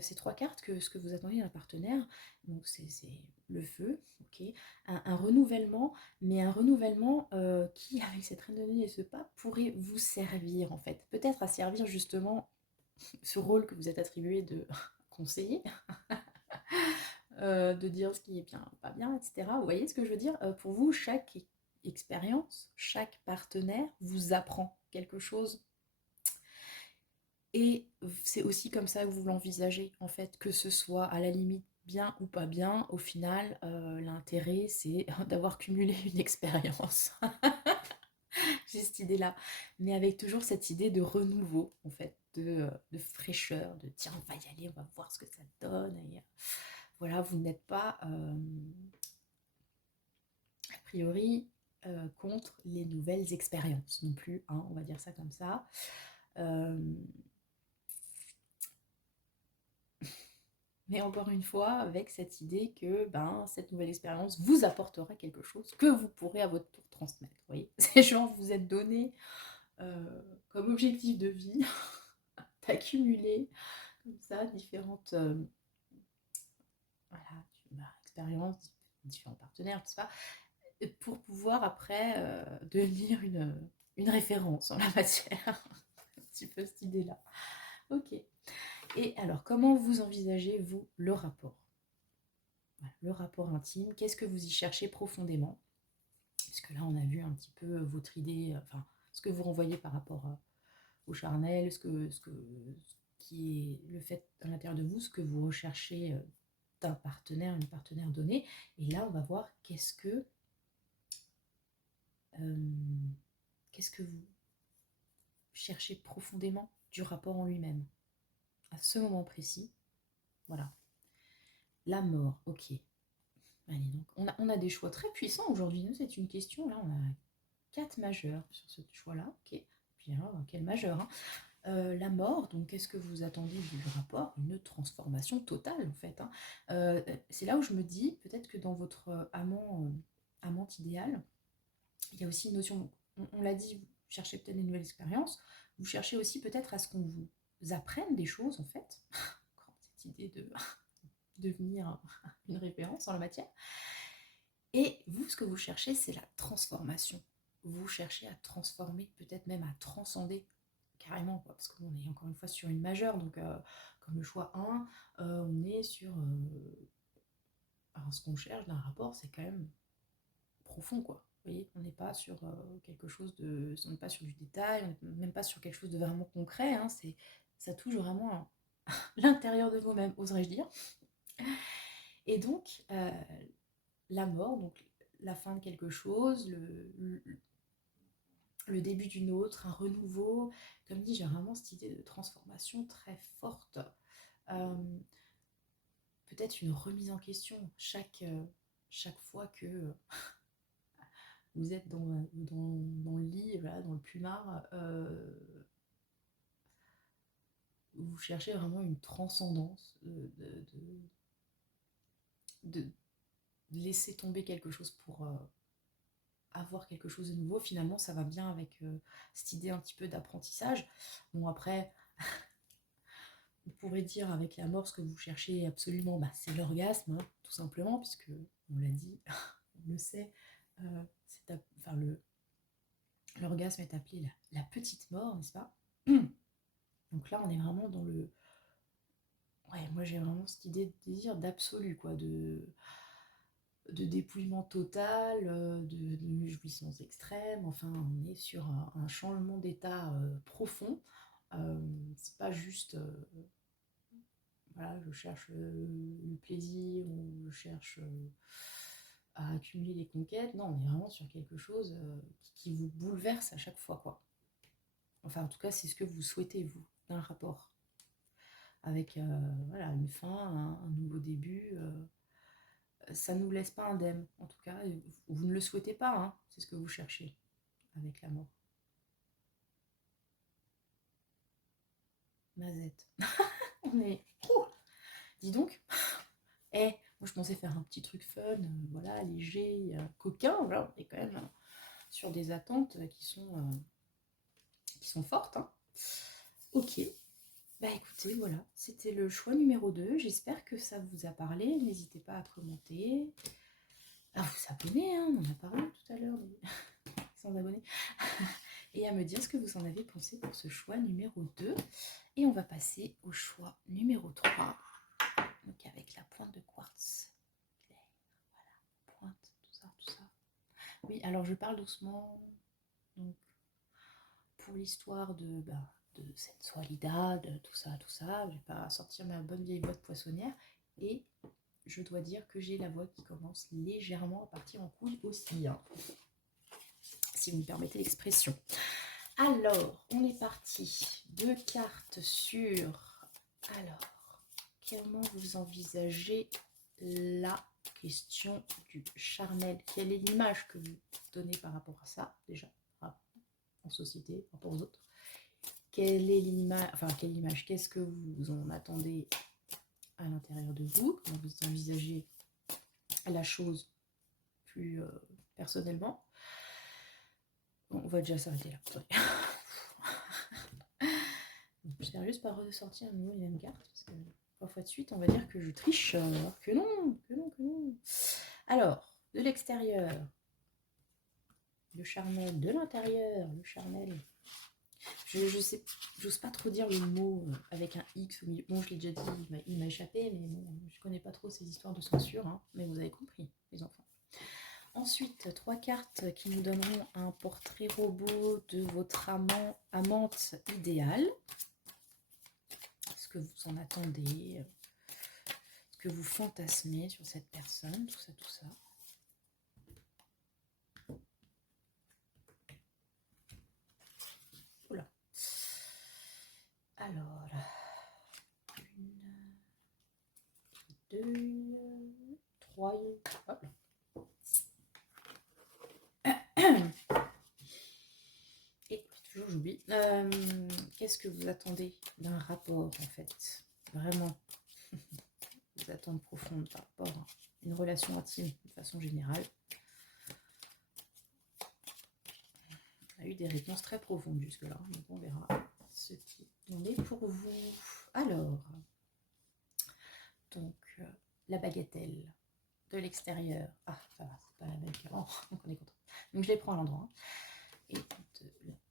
ces trois cartes que ce que vous attendez d'un partenaire, donc c'est le feu, ok, un renouvellement, mais un renouvellement qui, avec cette reine de denier et ce pape, pourrait vous servir en fait. Peut-être à servir justement ce rôle que vous êtes attribué de conseiller, de dire ce qui est bien, pas bien, etc. Vous voyez ce que je veux dire? Pour vous, chaque expérience, chaque partenaire vous apprend quelque chose. Et c'est aussi comme ça que vous l'envisagez, en fait, que ce soit à la limite bien ou pas bien, au final, l'intérêt, c'est d'avoir cumulé une expérience. J'ai cette idée-là. Mais avec toujours cette idée de renouveau, en fait, de fraîcheur, de tiens, on va y aller, on va voir ce que ça donne. Et, voilà, vous n'êtes pas, a priori, contre les nouvelles expériences non plus, hein, on va dire ça comme ça. Mais encore une fois, avec cette idée que cette nouvelle expérience vous apportera quelque chose que vous pourrez à votre tour transmettre. Vous voyez, c'est genre vous êtes donné comme objectif de vie d'accumuler comme ça différentes voilà, expériences, différents partenaires, tout ça, pour pouvoir après devenir une référence en la matière. Un petit peu cette idée-là. Ok. Et alors, comment vous envisagez, vous, le rapport? Voilà, le rapport intime, qu'est-ce que vous y cherchez profondément? Parce que là, on a vu un petit peu votre idée, enfin, ce que vous renvoyez par rapport au charnel, ce qui est le fait à l'intérieur de vous, ce que vous recherchez d'un partenaire, une partenaire donnée. Et là, on va voir qu'est-ce que vous cherchez profondément du rapport en lui-même. À ce moment précis, voilà. La mort, ok. Allez, donc on a des choix très puissants aujourd'hui. Nous, c'est une question, là, on a 4 majeurs sur ce choix-là. Ok. puis quel majeur, hein. La mort, donc qu'est-ce que vous attendez du rapport? Une transformation totale en fait, hein. C'est là où je me dis, peut-être que dans votre amante idéale, il y a aussi une notion, on l'a dit, vous cherchez peut-être des nouvelles expériences, vous cherchez aussi peut-être à ce qu'on vous apprenne des choses en fait. Encore cette idée de devenir une référence en la matière. Et vous, ce que vous cherchez, c'est la transformation. Vous cherchez à transformer, peut-être même à transcender carrément, quoi, parce qu'on est encore une fois sur une majeure, donc comme le choix 1, on est sur... alors ce qu'on cherche d'un rapport, c'est quand même profond, quoi. Vous voyez, on n'est pas sur quelque chose de... On n'est pas sur du détail, on n'est même pas sur quelque chose de vraiment concret, hein, ça touche vraiment à l'intérieur de vous-même, oserais-je dire. Et donc, la mort, donc la fin de quelque chose, le début d'une autre, un renouveau. Comme dit, j'ai vraiment cette idée de transformation très forte. Peut-être une remise en question chaque fois que vous êtes dans le lit, voilà, dans le plumard. Vous cherchez vraiment une transcendance, de laisser tomber quelque chose pour avoir quelque chose de nouveau. Finalement, ça va bien avec cette idée un petit peu d'apprentissage. Bon, après, vous pourrez dire avec la mort ce que vous cherchez absolument, bah, c'est l'orgasme, hein, tout simplement, puisque on l'a dit, on le sait, enfin, l'orgasme est appelé la petite mort, n'est-ce pas? Donc là, on est vraiment dans le... Ouais, moi j'ai vraiment cette idée de désir d'absolu, quoi, de dépouillement total, de jouissance extrême. Enfin, on est sur un changement d'état profond. C'est pas juste, voilà, je cherche le plaisir ou je cherche à accumuler les conquêtes. Non, on est vraiment sur quelque chose qui vous bouleverse à chaque fois, quoi. Enfin, en tout cas, c'est ce que vous souhaitez, vous, d'un rapport. Avec voilà, une fin, un nouveau début. Ça ne nous laisse pas indemne, en tout cas. Vous ne le souhaitez pas, hein, c'est ce que vous cherchez avec la mort. Mazette. On est... Ouh, dis donc. Moi je pensais faire un petit truc fun, voilà, léger, coquin. Voilà, on est quand même sur des attentes qui sont fortes, hein. Ok. Bah écoutez, voilà, c'était le choix numéro 2. J'espère que ça vous a parlé. N'hésitez pas à commenter, à vous abonner, hein, on en a parlé tout à l'heure, sans abonnés. Et à me dire ce que vous en avez pensé pour ce choix numéro 2. Et on va passer au choix numéro 3. Donc avec la pointe de quartz clair. Voilà, pointe, tout ça, tout ça. Oui, alors je parle doucement. Donc pour l'histoire de sensualidad, tout ça, je vais pas sortir ma bonne vieille voix de poissonnière. Et je dois dire que j'ai la voix qui commence légèrement à partir en couille aussi, hein, si vous me permettez l'expression. Alors, on est parti. 2 cartes sur... Alors, comment vous envisagez la question du charnel? Quelle est l'image que vous donnez par rapport à ça, déjà, en société, par rapport aux autres? Quelle est l'image, enfin, quelle image, qu'est-ce que vous en attendez à l'intérieur de vous? Comment vous envisagez la chose plus personnellement? Bon, on va déjà s'arrêter là. J'espère juste pas ressortir à nouveau les mêmes cartes, parce que 3 fois de suite, on va dire que je triche, alors que non, que non, que non. Alors, de l'extérieur, le charnel, de l'intérieur, le charnel. Je sais, j'ose pas trop dire le mot avec un X au milieu. Bon, je l'ai déjà dit, il m'a échappé, mais bon, je connais pas trop ces histoires de censure, hein, mais vous avez compris, les enfants. Ensuite, 3 cartes qui nous donneront un portrait robot de votre amante idéale. Ce que vous en attendez, ce que vous fantasmez sur cette personne, tout ça, tout ça. Oula. Alors, 1, 2, 3, hop. Et toujours j'oublie, oui, qu'est-ce que vous attendez d'un rapport, en fait? Vraiment, des attentes profondes par rapport à une relation intime, de façon générale. On a eu des réponses très profondes jusque-là, donc on verra ce qui en est pour vous. Alors, donc, la bagatelle de l'extérieur. Ah, ça va, c'est pas la même qu'avant, donc on est content. Donc je les prends à l'endroit. Et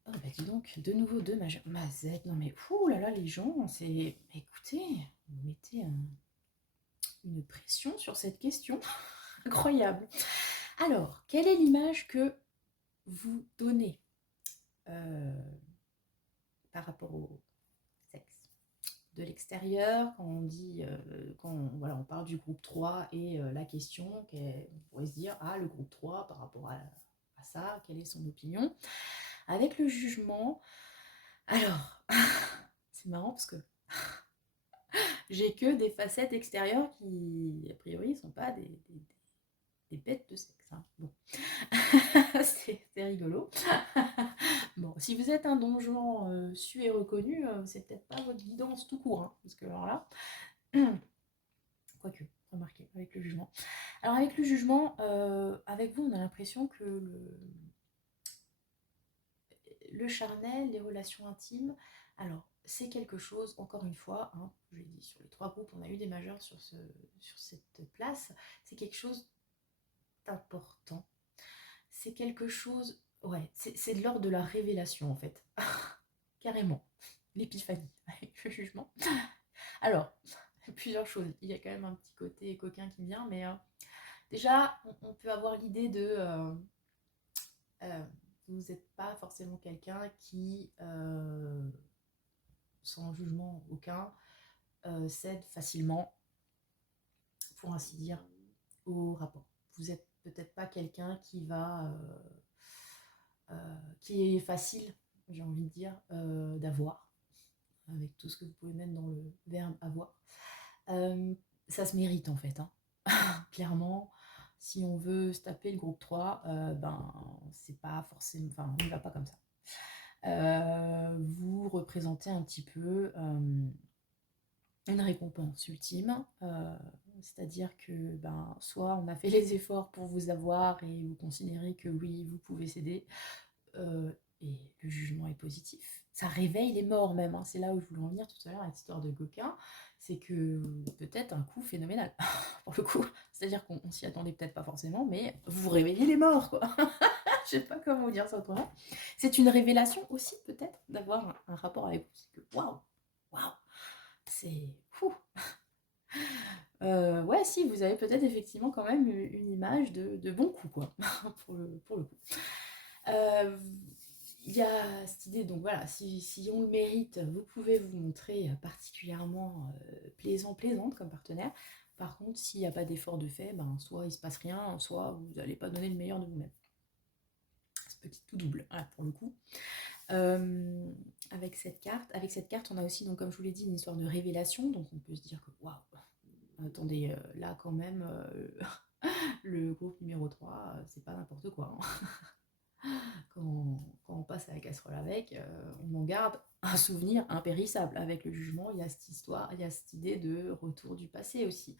oh bah dis donc, de nouveau deux majeurs. Mazette, non mais ouh là là, les gens, c'est. Écoutez, vous mettez une pression sur cette question. Incroyable. Alors, quelle est l'image que vous donnez par rapport au sexe de l'extérieur, quand on dit, voilà, on parle du groupe 3 et la question, on pourrait se dire, ah, le groupe 3 par rapport à ça, quelle est son opinion? Avec le jugement, alors, c'est marrant parce que j'ai que des facettes extérieures qui, a priori, ne sont pas des bêtes de sexe. Hein. Bon, c'est rigolo. Bon, si vous êtes un donjon su et reconnu, c'est peut-être pas votre guidance tout court, hein, parce que alors là, quoique, remarquez, avec le jugement. Alors avec le jugement, avec vous, on a l'impression que le charnel, les relations intimes, alors c'est quelque chose, encore une fois, hein, je l'ai dit, sur les 3 groupes, on a eu des majeurs sur cette place, c'est quelque chose d'important. C'est quelque chose, ouais, c'est de l'ordre de la révélation en fait. Carrément, l'épiphanie avec le jugement. Alors, plusieurs choses, il y a quand même un petit côté coquin qui vient, mais déjà, on peut avoir l'idée de... vous n'êtes pas forcément quelqu'un qui, sans jugement aucun, cède facilement, pour ainsi dire, au rapport. Vous n'êtes peut-être pas quelqu'un qui va... qui est facile, j'ai envie de dire, d'avoir, avec tout ce que vous pouvez mettre dans le verbe avoir. Ça se mérite en fait, hein. Clairement, si on veut se taper le groupe 3, ben c'est pas forcément, enfin on ne va pas comme ça. Vous représentez un petit peu une récompense ultime, c'est-à-dire que ben, soit on a fait les efforts pour vous avoir et vous considérez que oui, vous pouvez céder, et le jugement est positif. Ça réveille les morts même, hein. C'est là où je voulais en venir tout à l'heure avec l'histoire de Gauquin, c'est que peut-être un coup phénoménal, pour le coup. C'est-à-dire qu'on s'y attendait peut-être pas forcément, mais vous réveillez les morts, quoi. Je sais pas comment vous dire ça autrement. C'est une révélation aussi, peut-être, d'avoir un rapport avec vous. C'est que waouh, waouh, c'est fou. Ouais, si, vous avez peut-être effectivement quand même une image de bon coup, quoi, pour le coup. Il y a cette idée, donc voilà, si on le mérite, vous pouvez vous montrer particulièrement plaisante comme partenaire. Par contre, s'il n'y a pas d'effort de fait, ben, soit il se passe rien, soit vous n'allez pas donner le meilleur de vous-même. C'est petit tout double, voilà, pour le coup. Avec cette carte, on a aussi, donc, comme je vous l'ai dit, une histoire de révélation. Donc on peut se dire que, waouh, attendez, là quand même, le groupe numéro 3, c'est pas n'importe quoi. Hein. Quand on passe à la casserole avec, on en garde un souvenir impérissable. Avec le jugement, il y a cette histoire, il y a cette idée de retour du passé aussi.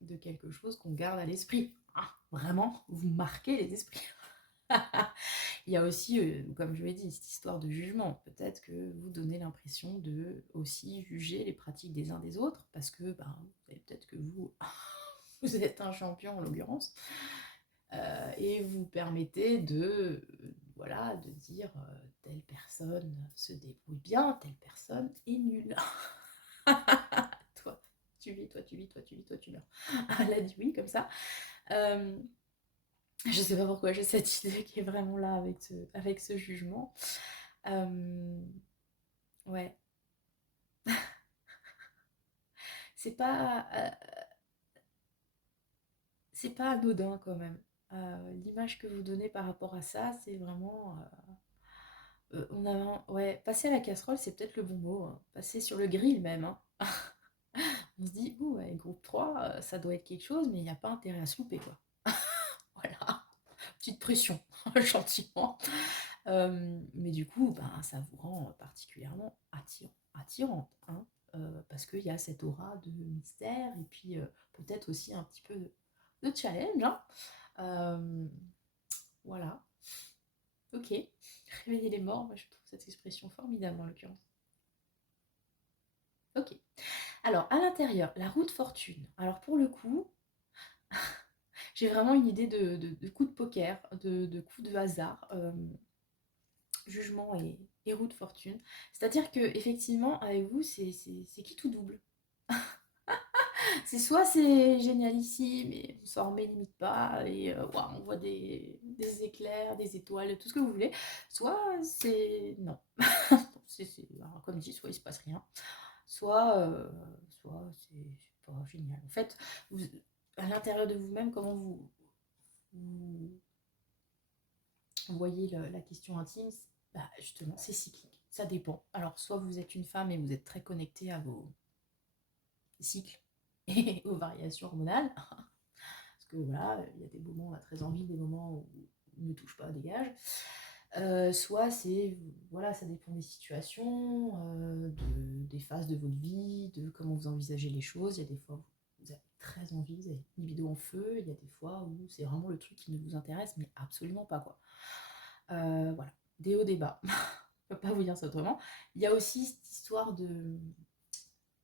De quelque chose qu'on garde à l'esprit. Ah, vraiment, vous marquez les esprits. Il y a aussi, comme je l'ai dit, cette histoire de jugement. Peut-être que vous donnez l'impression de aussi juger les pratiques des uns des autres, parce que peut-être que vous, vous êtes un champion en l'occurrence, et vous permettez de, voilà, de dire telle personne se débrouille bien, telle personne est nulle. Toi, tu vis, toi, tu vis, toi, tu vis, toi, tu meurs. Elle a dit oui, comme ça. Je sais pas pourquoi j'ai cette idée qui est vraiment là avec ce jugement. Ouais. C'est pas, c'est pas anodin quand même. L'image que vous donnez par rapport à ça, c'est vraiment... on a, ouais, passer à la casserole, c'est peut-être le bon mot. Hein. Passer sur le grill même. Hein. On se dit, ouh, ouais, groupe 3, ça doit être quelque chose, mais il n'y a pas intérêt à se louper, quoi. Voilà. Petite expression, gentiment. Mais du coup, ben, ça vous rend particulièrement attirante, hein, parce qu'il y a cette aura de mystère et puis peut-être aussi un petit peu de challenge, hein. Voilà, ok. Réveiller les morts, moi je trouve cette expression formidable en l'occurrence. Ok. Alors, à l'intérieur, la roue de fortune. Alors, pour le coup, j'ai vraiment une idée de coup de poker, de coup de hasard, jugement et roue de fortune. C'est-à-dire que effectivement, avec vous, c'est qui tout double. C'est soit c'est génialissime et on s'en remet limite pas et ouah, on voit des éclairs, des étoiles, tout ce que vous voulez. Soit c'est non. Alors, comme dit, soit il se passe rien, soit c'est pas génial. En fait, vous, à l'intérieur de vous-même, comment vous voyez la question intime, bah, justement, c'est cyclique. Ça dépend. Alors, soit vous êtes une femme et vous êtes très connectée à vos cycles et aux variations hormonales, parce que voilà, il y a des moments où on a très envie, des moments où on ne touche pas, dégage. Soit c'est, voilà, ça dépend des situations, des phases de votre vie, de comment vous envisagez les choses. Il y a des fois où vous avez très envie, vous avez une libido en feu, il y a des fois où c'est vraiment le truc qui ne vous intéresse, mais absolument pas, quoi. Voilà, des hauts, des bas. Je peux pas vous dire ça autrement. Il y a aussi cette histoire de,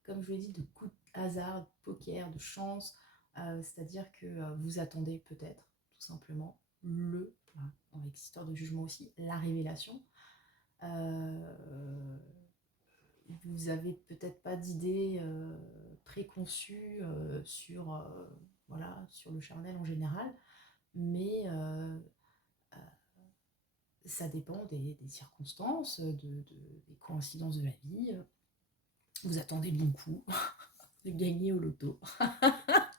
comme je vous l'ai dit, de coups de hasard, de poker, de chance. C'est-à-dire que vous attendez peut-être, tout simplement, avec cette histoire de jugement aussi, la révélation. Vous avez peut-être pas d'idée préconçue voilà, sur le charnel en général, mais ça dépend des circonstances, des coïncidences de la vie. Vous attendez le bon coup de gagner au loto,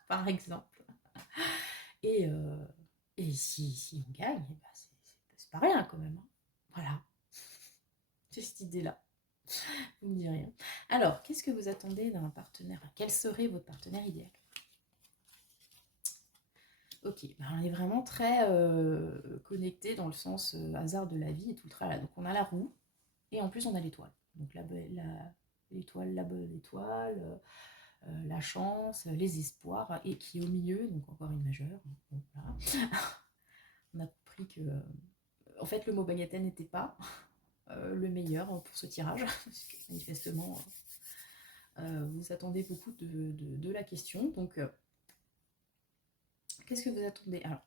par exemple. Et, euh, et si on gagne, eh ben c'est pas rien quand même, hein. Voilà, c'est cette idée-là. Vous me direz rien. Alors, qu'est-ce que vous attendez d'un partenaire? Quel serait votre partenaire idéal? Ok, ben on est vraiment très connecté dans le sens hasard de la vie et tout le tralala. Donc on a la roue et en plus on a l'étoile. Donc l'étoile, la bonne étoile, la chance, les espoirs et qui est au milieu, donc encore une majeure. Bon, voilà. On a compris que en fait le mot bagatelle n'était pas le meilleur pour ce tirage, parce que manifestement vous attendez beaucoup de la question. Donc qu'est-ce que vous attendez? Alors,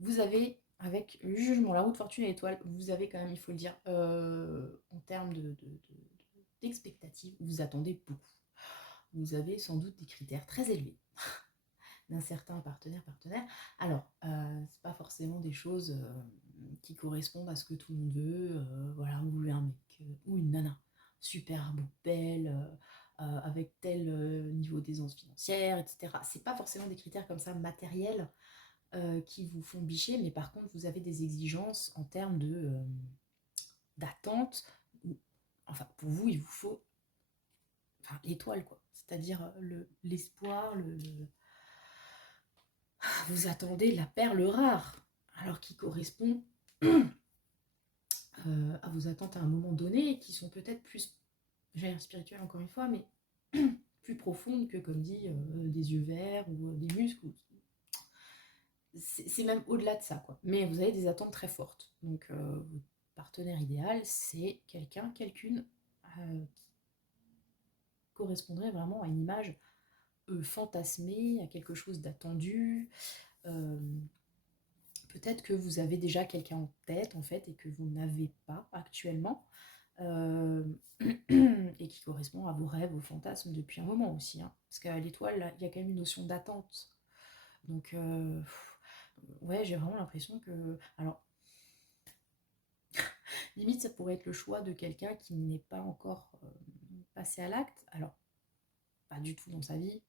vous avez, avec le jugement, la roue de fortune et l'étoile, vous avez quand même, il faut le dire, en termes d'expectative, vous attendez beaucoup. Vous avez sans doute des critères très élevés d'un certain partenaire. Alors, c'est pas forcément des choses qui correspondent à ce que tout le monde veut. Voilà, vous voulez un mec ou une nana super beau, belle, avec tel niveau d'aisance financière, etc. C'est pas forcément des critères comme ça matériels qui vous font bicher, mais par contre, vous avez des exigences en termes d'attente. Enfin, pour vous, il vous faut enfin, l'étoile, quoi. C'est-à-dire l'espoir, vous attendez la perle rare, alors qui correspond à vos attentes à un moment donné, qui sont peut-être plus, j'allais dire spirituelles encore une fois, mais plus profondes que, comme dit, des yeux verts ou des muscles. C'est même au-delà de ça, quoi. Mais vous avez des attentes très fortes. Donc, votre partenaire idéal, c'est quelqu'une qui correspondrait vraiment à une image fantasmée, à quelque chose d'attendu. Euh, Peut-être que vous avez déjà quelqu'un en tête, en fait, et que vous n'avez pas actuellement. euh, et qui correspond à vos rêves, vos fantasmes depuis un moment aussi, hein. Parce qu'à l'étoile, il y a quand même une notion d'attente. Donc, ouais, j'ai vraiment l'impression que... Alors, limite, ça pourrait être le choix de quelqu'un qui n'est pas encore passé à l'acte. Alors, pas du tout dans sa vie,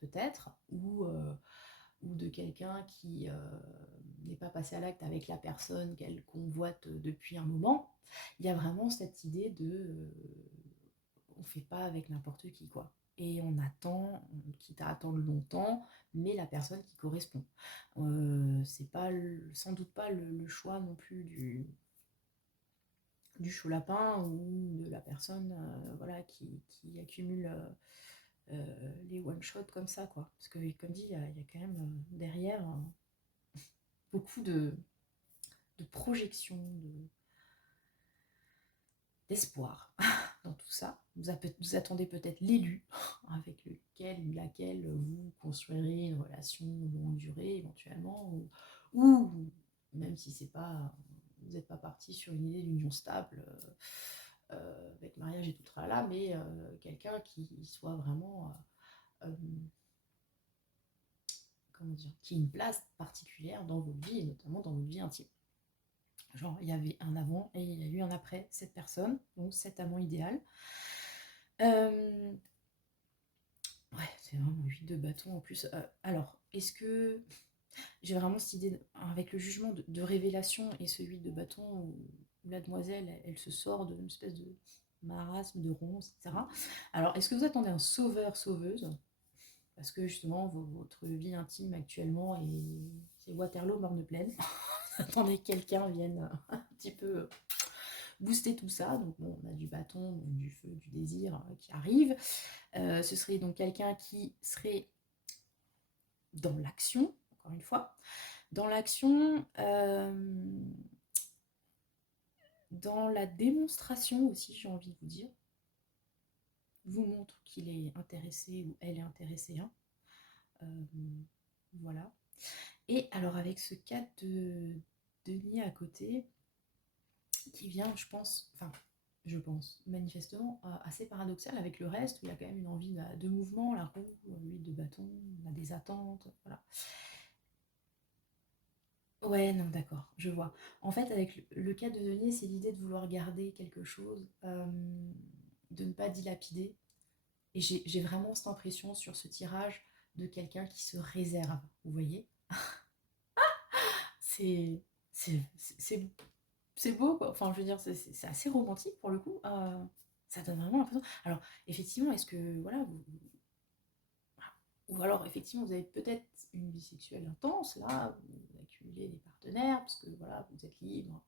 peut-être, ou de quelqu'un qui n'est pas passé à l'acte avec la personne qu'elle convoite depuis un moment. Il y a vraiment cette idée de... fait pas avec n'importe qui, quoi. Et on attend, quitte à attendre longtemps, mais la personne qui correspond. C'est pas sans doute pas le choix non plus du chaud lapin ou de la personne voilà, qui accumule les one-shots comme ça, quoi. Parce que, comme dit, il y a quand même derrière beaucoup de projections, d'espoir dans tout ça. Vous attendez peut-être l'élu avec lequel ou laquelle vous construirez une relation de longue durée éventuellement, ou même si c'est pas, vous n'êtes pas parti sur une idée d'union stable avec mariage et tout là, mais quelqu'un qui soit vraiment comment dire, qui ait une place particulière dans votre vie et notamment dans votre vie intime. Genre, il y avait un avant et il y a eu un après cette personne, donc cet amant idéal. Ouais, c'est vraiment 8 de bâton en plus. Alors, est-ce que j'ai vraiment cette idée, avec le jugement de révélation et ce 8 de bâton où la demoiselle, elle se sort d'une espèce de marasme, de ronce, etc. Alors, est-ce que vous attendez un sauveur-sauveuse? Parce que justement, votre vie intime actuellement, c'est Waterloo, morne pleine. Vous attendez que quelqu'un vienne un petit peu booster tout ça. Donc bon, on a du bâton, donc du feu, du désir qui arrive. Ce serait donc quelqu'un qui serait dans l'action, encore une fois. Dans l'action, dans la démonstration aussi, j'ai envie de vous dire. Vous montre qu'il est intéressé ou elle est intéressée. Hein. Voilà. Et alors avec ce cas de Denis à côté, qui vient, je pense, manifestement assez paradoxal avec le reste, où il y a quand même une envie de mouvement, la roue, l'huile de bâton, on a des attentes, voilà. Ouais, non, d'accord, je vois. En fait, avec le cas de Denis, c'est l'idée de vouloir garder quelque chose, de ne pas dilapider. Et j'ai vraiment cette impression sur ce tirage de quelqu'un qui se réserve, vous voyez? C'est c'est c'est beau, quoi. Enfin, je veux dire, c'est assez romantique pour le coup. Ça donne vraiment l'impression. Alors, effectivement, est-ce que, voilà, ou alors, effectivement, vous avez peut-être une vie sexuelle intense, là, vous accumulez des partenaires, parce que, voilà, vous êtes libre,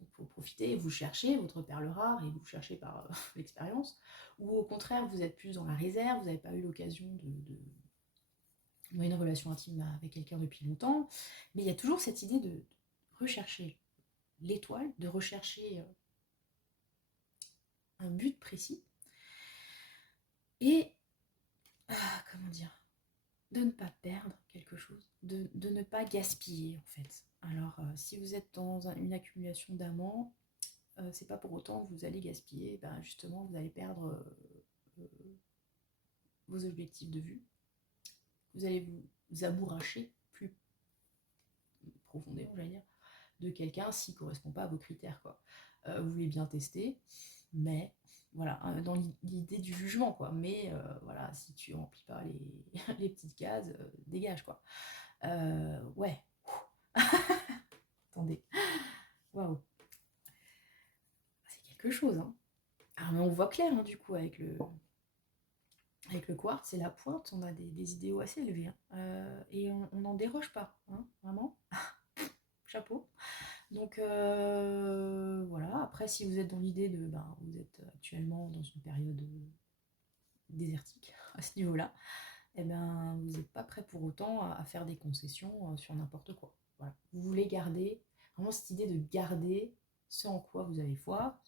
il faut profiter, vous cherchez votre perle rare et vous cherchez par l'expérience. Ou au contraire, vous êtes plus dans la réserve, vous n'avez pas eu l'occasion de nouer une relation intime avec quelqu'un depuis longtemps. Mais il y a toujours cette idée de rechercher l'étoile, de rechercher un but précis et, comment dire, de ne pas perdre quelque chose, de ne pas gaspiller en fait. Alors, si vous êtes dans une accumulation d'amants, c'est pas pour autant que vous allez gaspiller, ben, justement, vous allez perdre euh, vos objectifs de vue, vous allez vous amouracher plus profondément, j'allais dire, de quelqu'un s'il ne correspond pas à vos critères, quoi. Vous voulez bien tester, mais voilà, dans l'idée du jugement, quoi. Mais voilà, si tu remplis pas les petites cases, dégage, quoi. Ouais. Attendez. Waouh. C'est quelque chose, hein. Ah, mais on voit clair, hein, du coup, avec le quartz et la pointe, on a des idéaux assez élevés. Hein. Et on n'en déroge pas, hein, vraiment. Chapeau. Donc voilà, après si vous êtes dans l'idée de, ben, vous êtes actuellement dans une période désertique à ce niveau-là, eh ben, vous n'êtes pas prêt pour autant à faire des concessions sur n'importe quoi. Voilà. Vous voulez garder, vraiment cette idée de garder ce en quoi vous avez foi,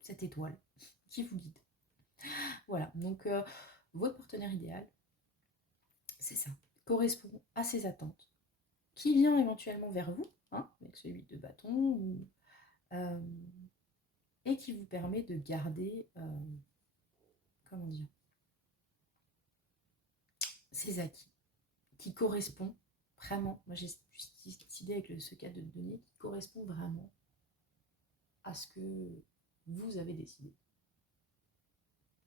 cette étoile qui vous guide. Voilà, donc votre partenaire idéal, c'est ça, correspond à ses attentes, qui vient éventuellement vers vous, hein, avec ce 8 de bâton, euh, et qui vous permet de garder, comment dire, ses acquis, qui correspond vraiment, moi j'ai cette idée avec ce cas de Denis, qui correspond vraiment à ce que vous avez décidé.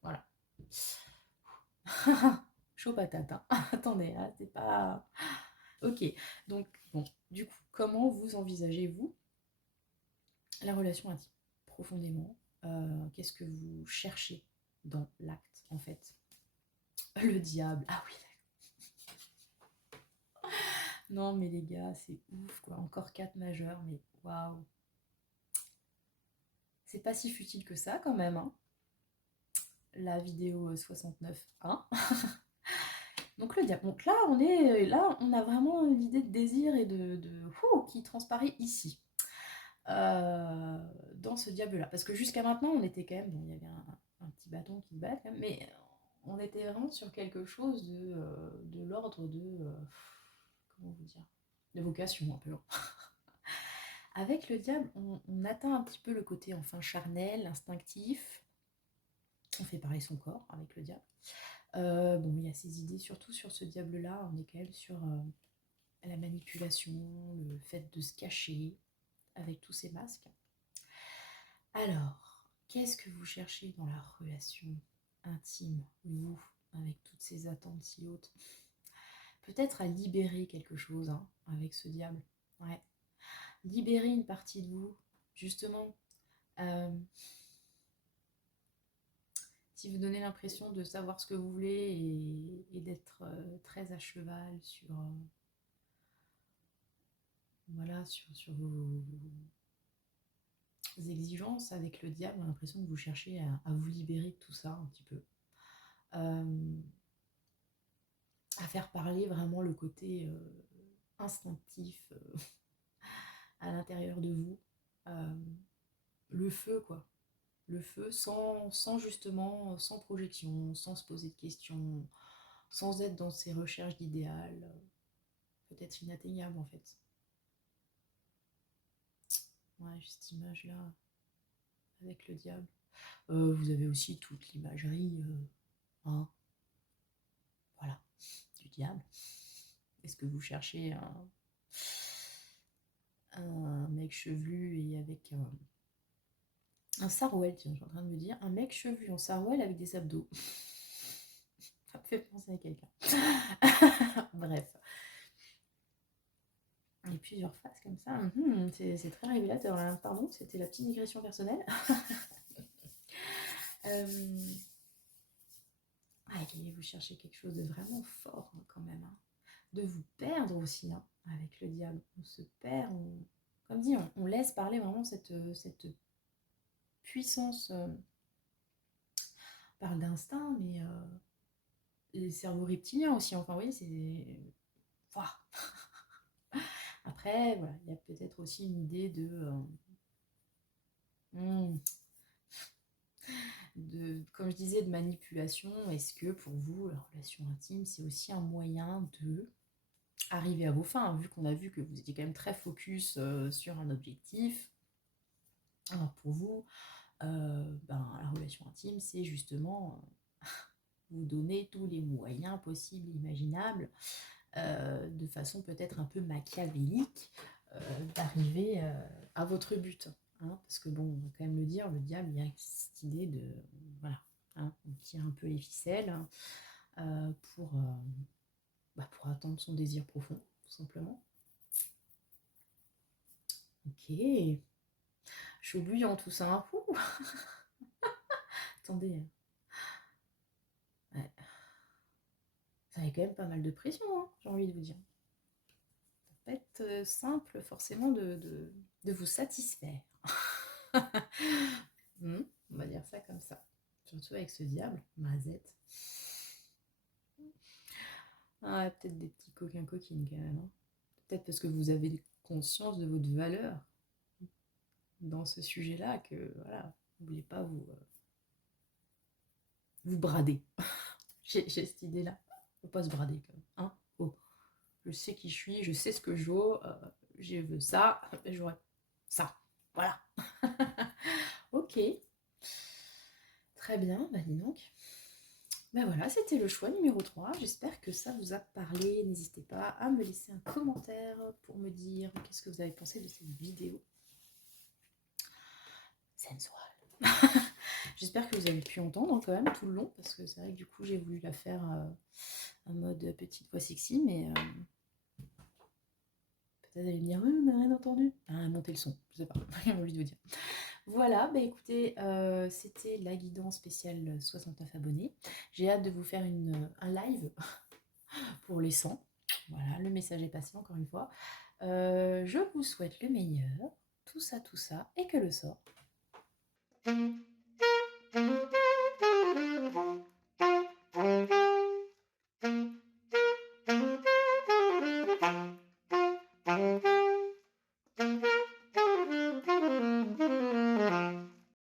Voilà. Chaud patate, hein. Attendez, là, c'est pas... Ok, donc, bon, du coup, comment vous envisagez-vous la relation intime? Profondément. Qu'est-ce que vous cherchez dans l'acte, en fait? Le diable. Ah oui. Non, mais les gars, c'est ouf, quoi. Encore 4 majeurs, mais waouh. C'est pas si futile que ça, quand même, hein. La vidéo 69, hein. Donc le diable. Donc là, on a vraiment l'idée de désir et qui transparaît ici. Dans ce diable-là. Parce que jusqu'à maintenant, on était quand même... Bon, il y avait un petit bâton qui se bat, quand même, mais on était vraiment sur quelque chose de l'ordre comment vous dire? De vocation, un peu. Avec le diable, on atteint un petit peu le côté enfin charnel, instinctif. On fait pareil son corps avec le diable. Bon, il y a ces idées, surtout sur ce diable-là, on est quand même sur la manipulation, le fait de se cacher avec tous ces masques. Alors, qu'est-ce que vous cherchez dans la relation intime, vous, avec toutes ces attentes si hautes? Peut-être à libérer quelque chose, hein, avec ce diable. Ouais. Libérer une partie de vous, justement. Euh, si vous donnez l'impression de savoir ce que vous voulez et d'être très à cheval sur, voilà, sur vos exigences avec le diable, on a l'impression que vous cherchez à vous libérer de tout ça un petit peu. À faire parler vraiment le côté instinctif à l'intérieur de vous. Le feu, quoi. Le feu sans justement, sans projection, sans se poser de questions, sans être dans ses recherches d'idéal, peut-être inatteignable en fait. Ouais, cette image-là, avec le diable. Vous avez aussi toute l'imagerie, hein, voilà, du diable. Est-ce que vous cherchez un mec chevelu et avec un sarouel, tiens, je suis en train de me dire, un mec chevelu en sarouel avec des abdos. Ça me fait penser à quelqu'un. Bref. Et plusieurs faces comme ça, c'est très révélateur. Là. Pardon, c'était la petite digression personnelle. Vous cherchez quelque chose de vraiment fort hein, quand même. Hein. De vous perdre aussi hein, avec le diable. On se perd, comme dit, on laisse parler vraiment cette puissance. On parle d'instinct, mais les cerveaux reptiliens aussi. Enfin, vous voyez, c'est... Wow. Après, voilà, il y a peut-être aussi une idée comme je disais, de manipulation. Est-ce que pour vous, la relation intime, c'est aussi un moyen de arriver à vos fins, vu qu'on a vu que vous étiez quand même très focus sur un objectif. Alors pour vous, la relation intime, c'est justement vous donner tous les moyens possibles, imaginables, de façon peut-être un peu machiavélique, d'arriver à votre but. Hein, parce que bon, on va quand même le dire, le diable, il y a cette idée de... Voilà, hein, on tire un peu les ficelles pour atteindre son désir profond, tout simplement. Ok. Chaud bouillant tout ça. Hein. Attendez. Ouais. Ça avait quand même pas mal de pression, hein, j'ai envie de vous dire. Ça va pas être simple forcément de vous satisfaire. On va dire ça comme ça. Surtout avec ce diable, Mazette. Ah, peut-être des petits coquins coquines quand même. Hein. Peut-être parce que vous avez conscience de votre valeur dans ce sujet-là que voilà, vous ne voulez pas vous brader. J'ai cette idée-là. Faut pas se brader quand même. Hein oh. Je sais qui je suis, je sais ce que je vaux, je veux ça, j'aurai ça. Voilà. Ok. Très bien, bah dis donc. Ben voilà, c'était le choix numéro 3. J'espère que ça vous a parlé. N'hésitez pas à me laisser un commentaire pour me dire qu'est-ce que vous avez pensé de cette vidéo. Sensual. J'espère que vous avez pu entendre quand même tout le long, parce que c'est vrai que du coup j'ai voulu la faire en mode petite voix sexy, mais peut-être allez me dire, on n'a rien entendu. Ah, montez le son, je sais pas, j'ai envie de vous dire. Voilà, bah écoutez, c'était la guidance spéciale 69 abonnés. J'ai hâte de vous faire un live pour les 100. Voilà, le message est passé encore une fois. Je vous souhaite le meilleur, tout ça, et que le sort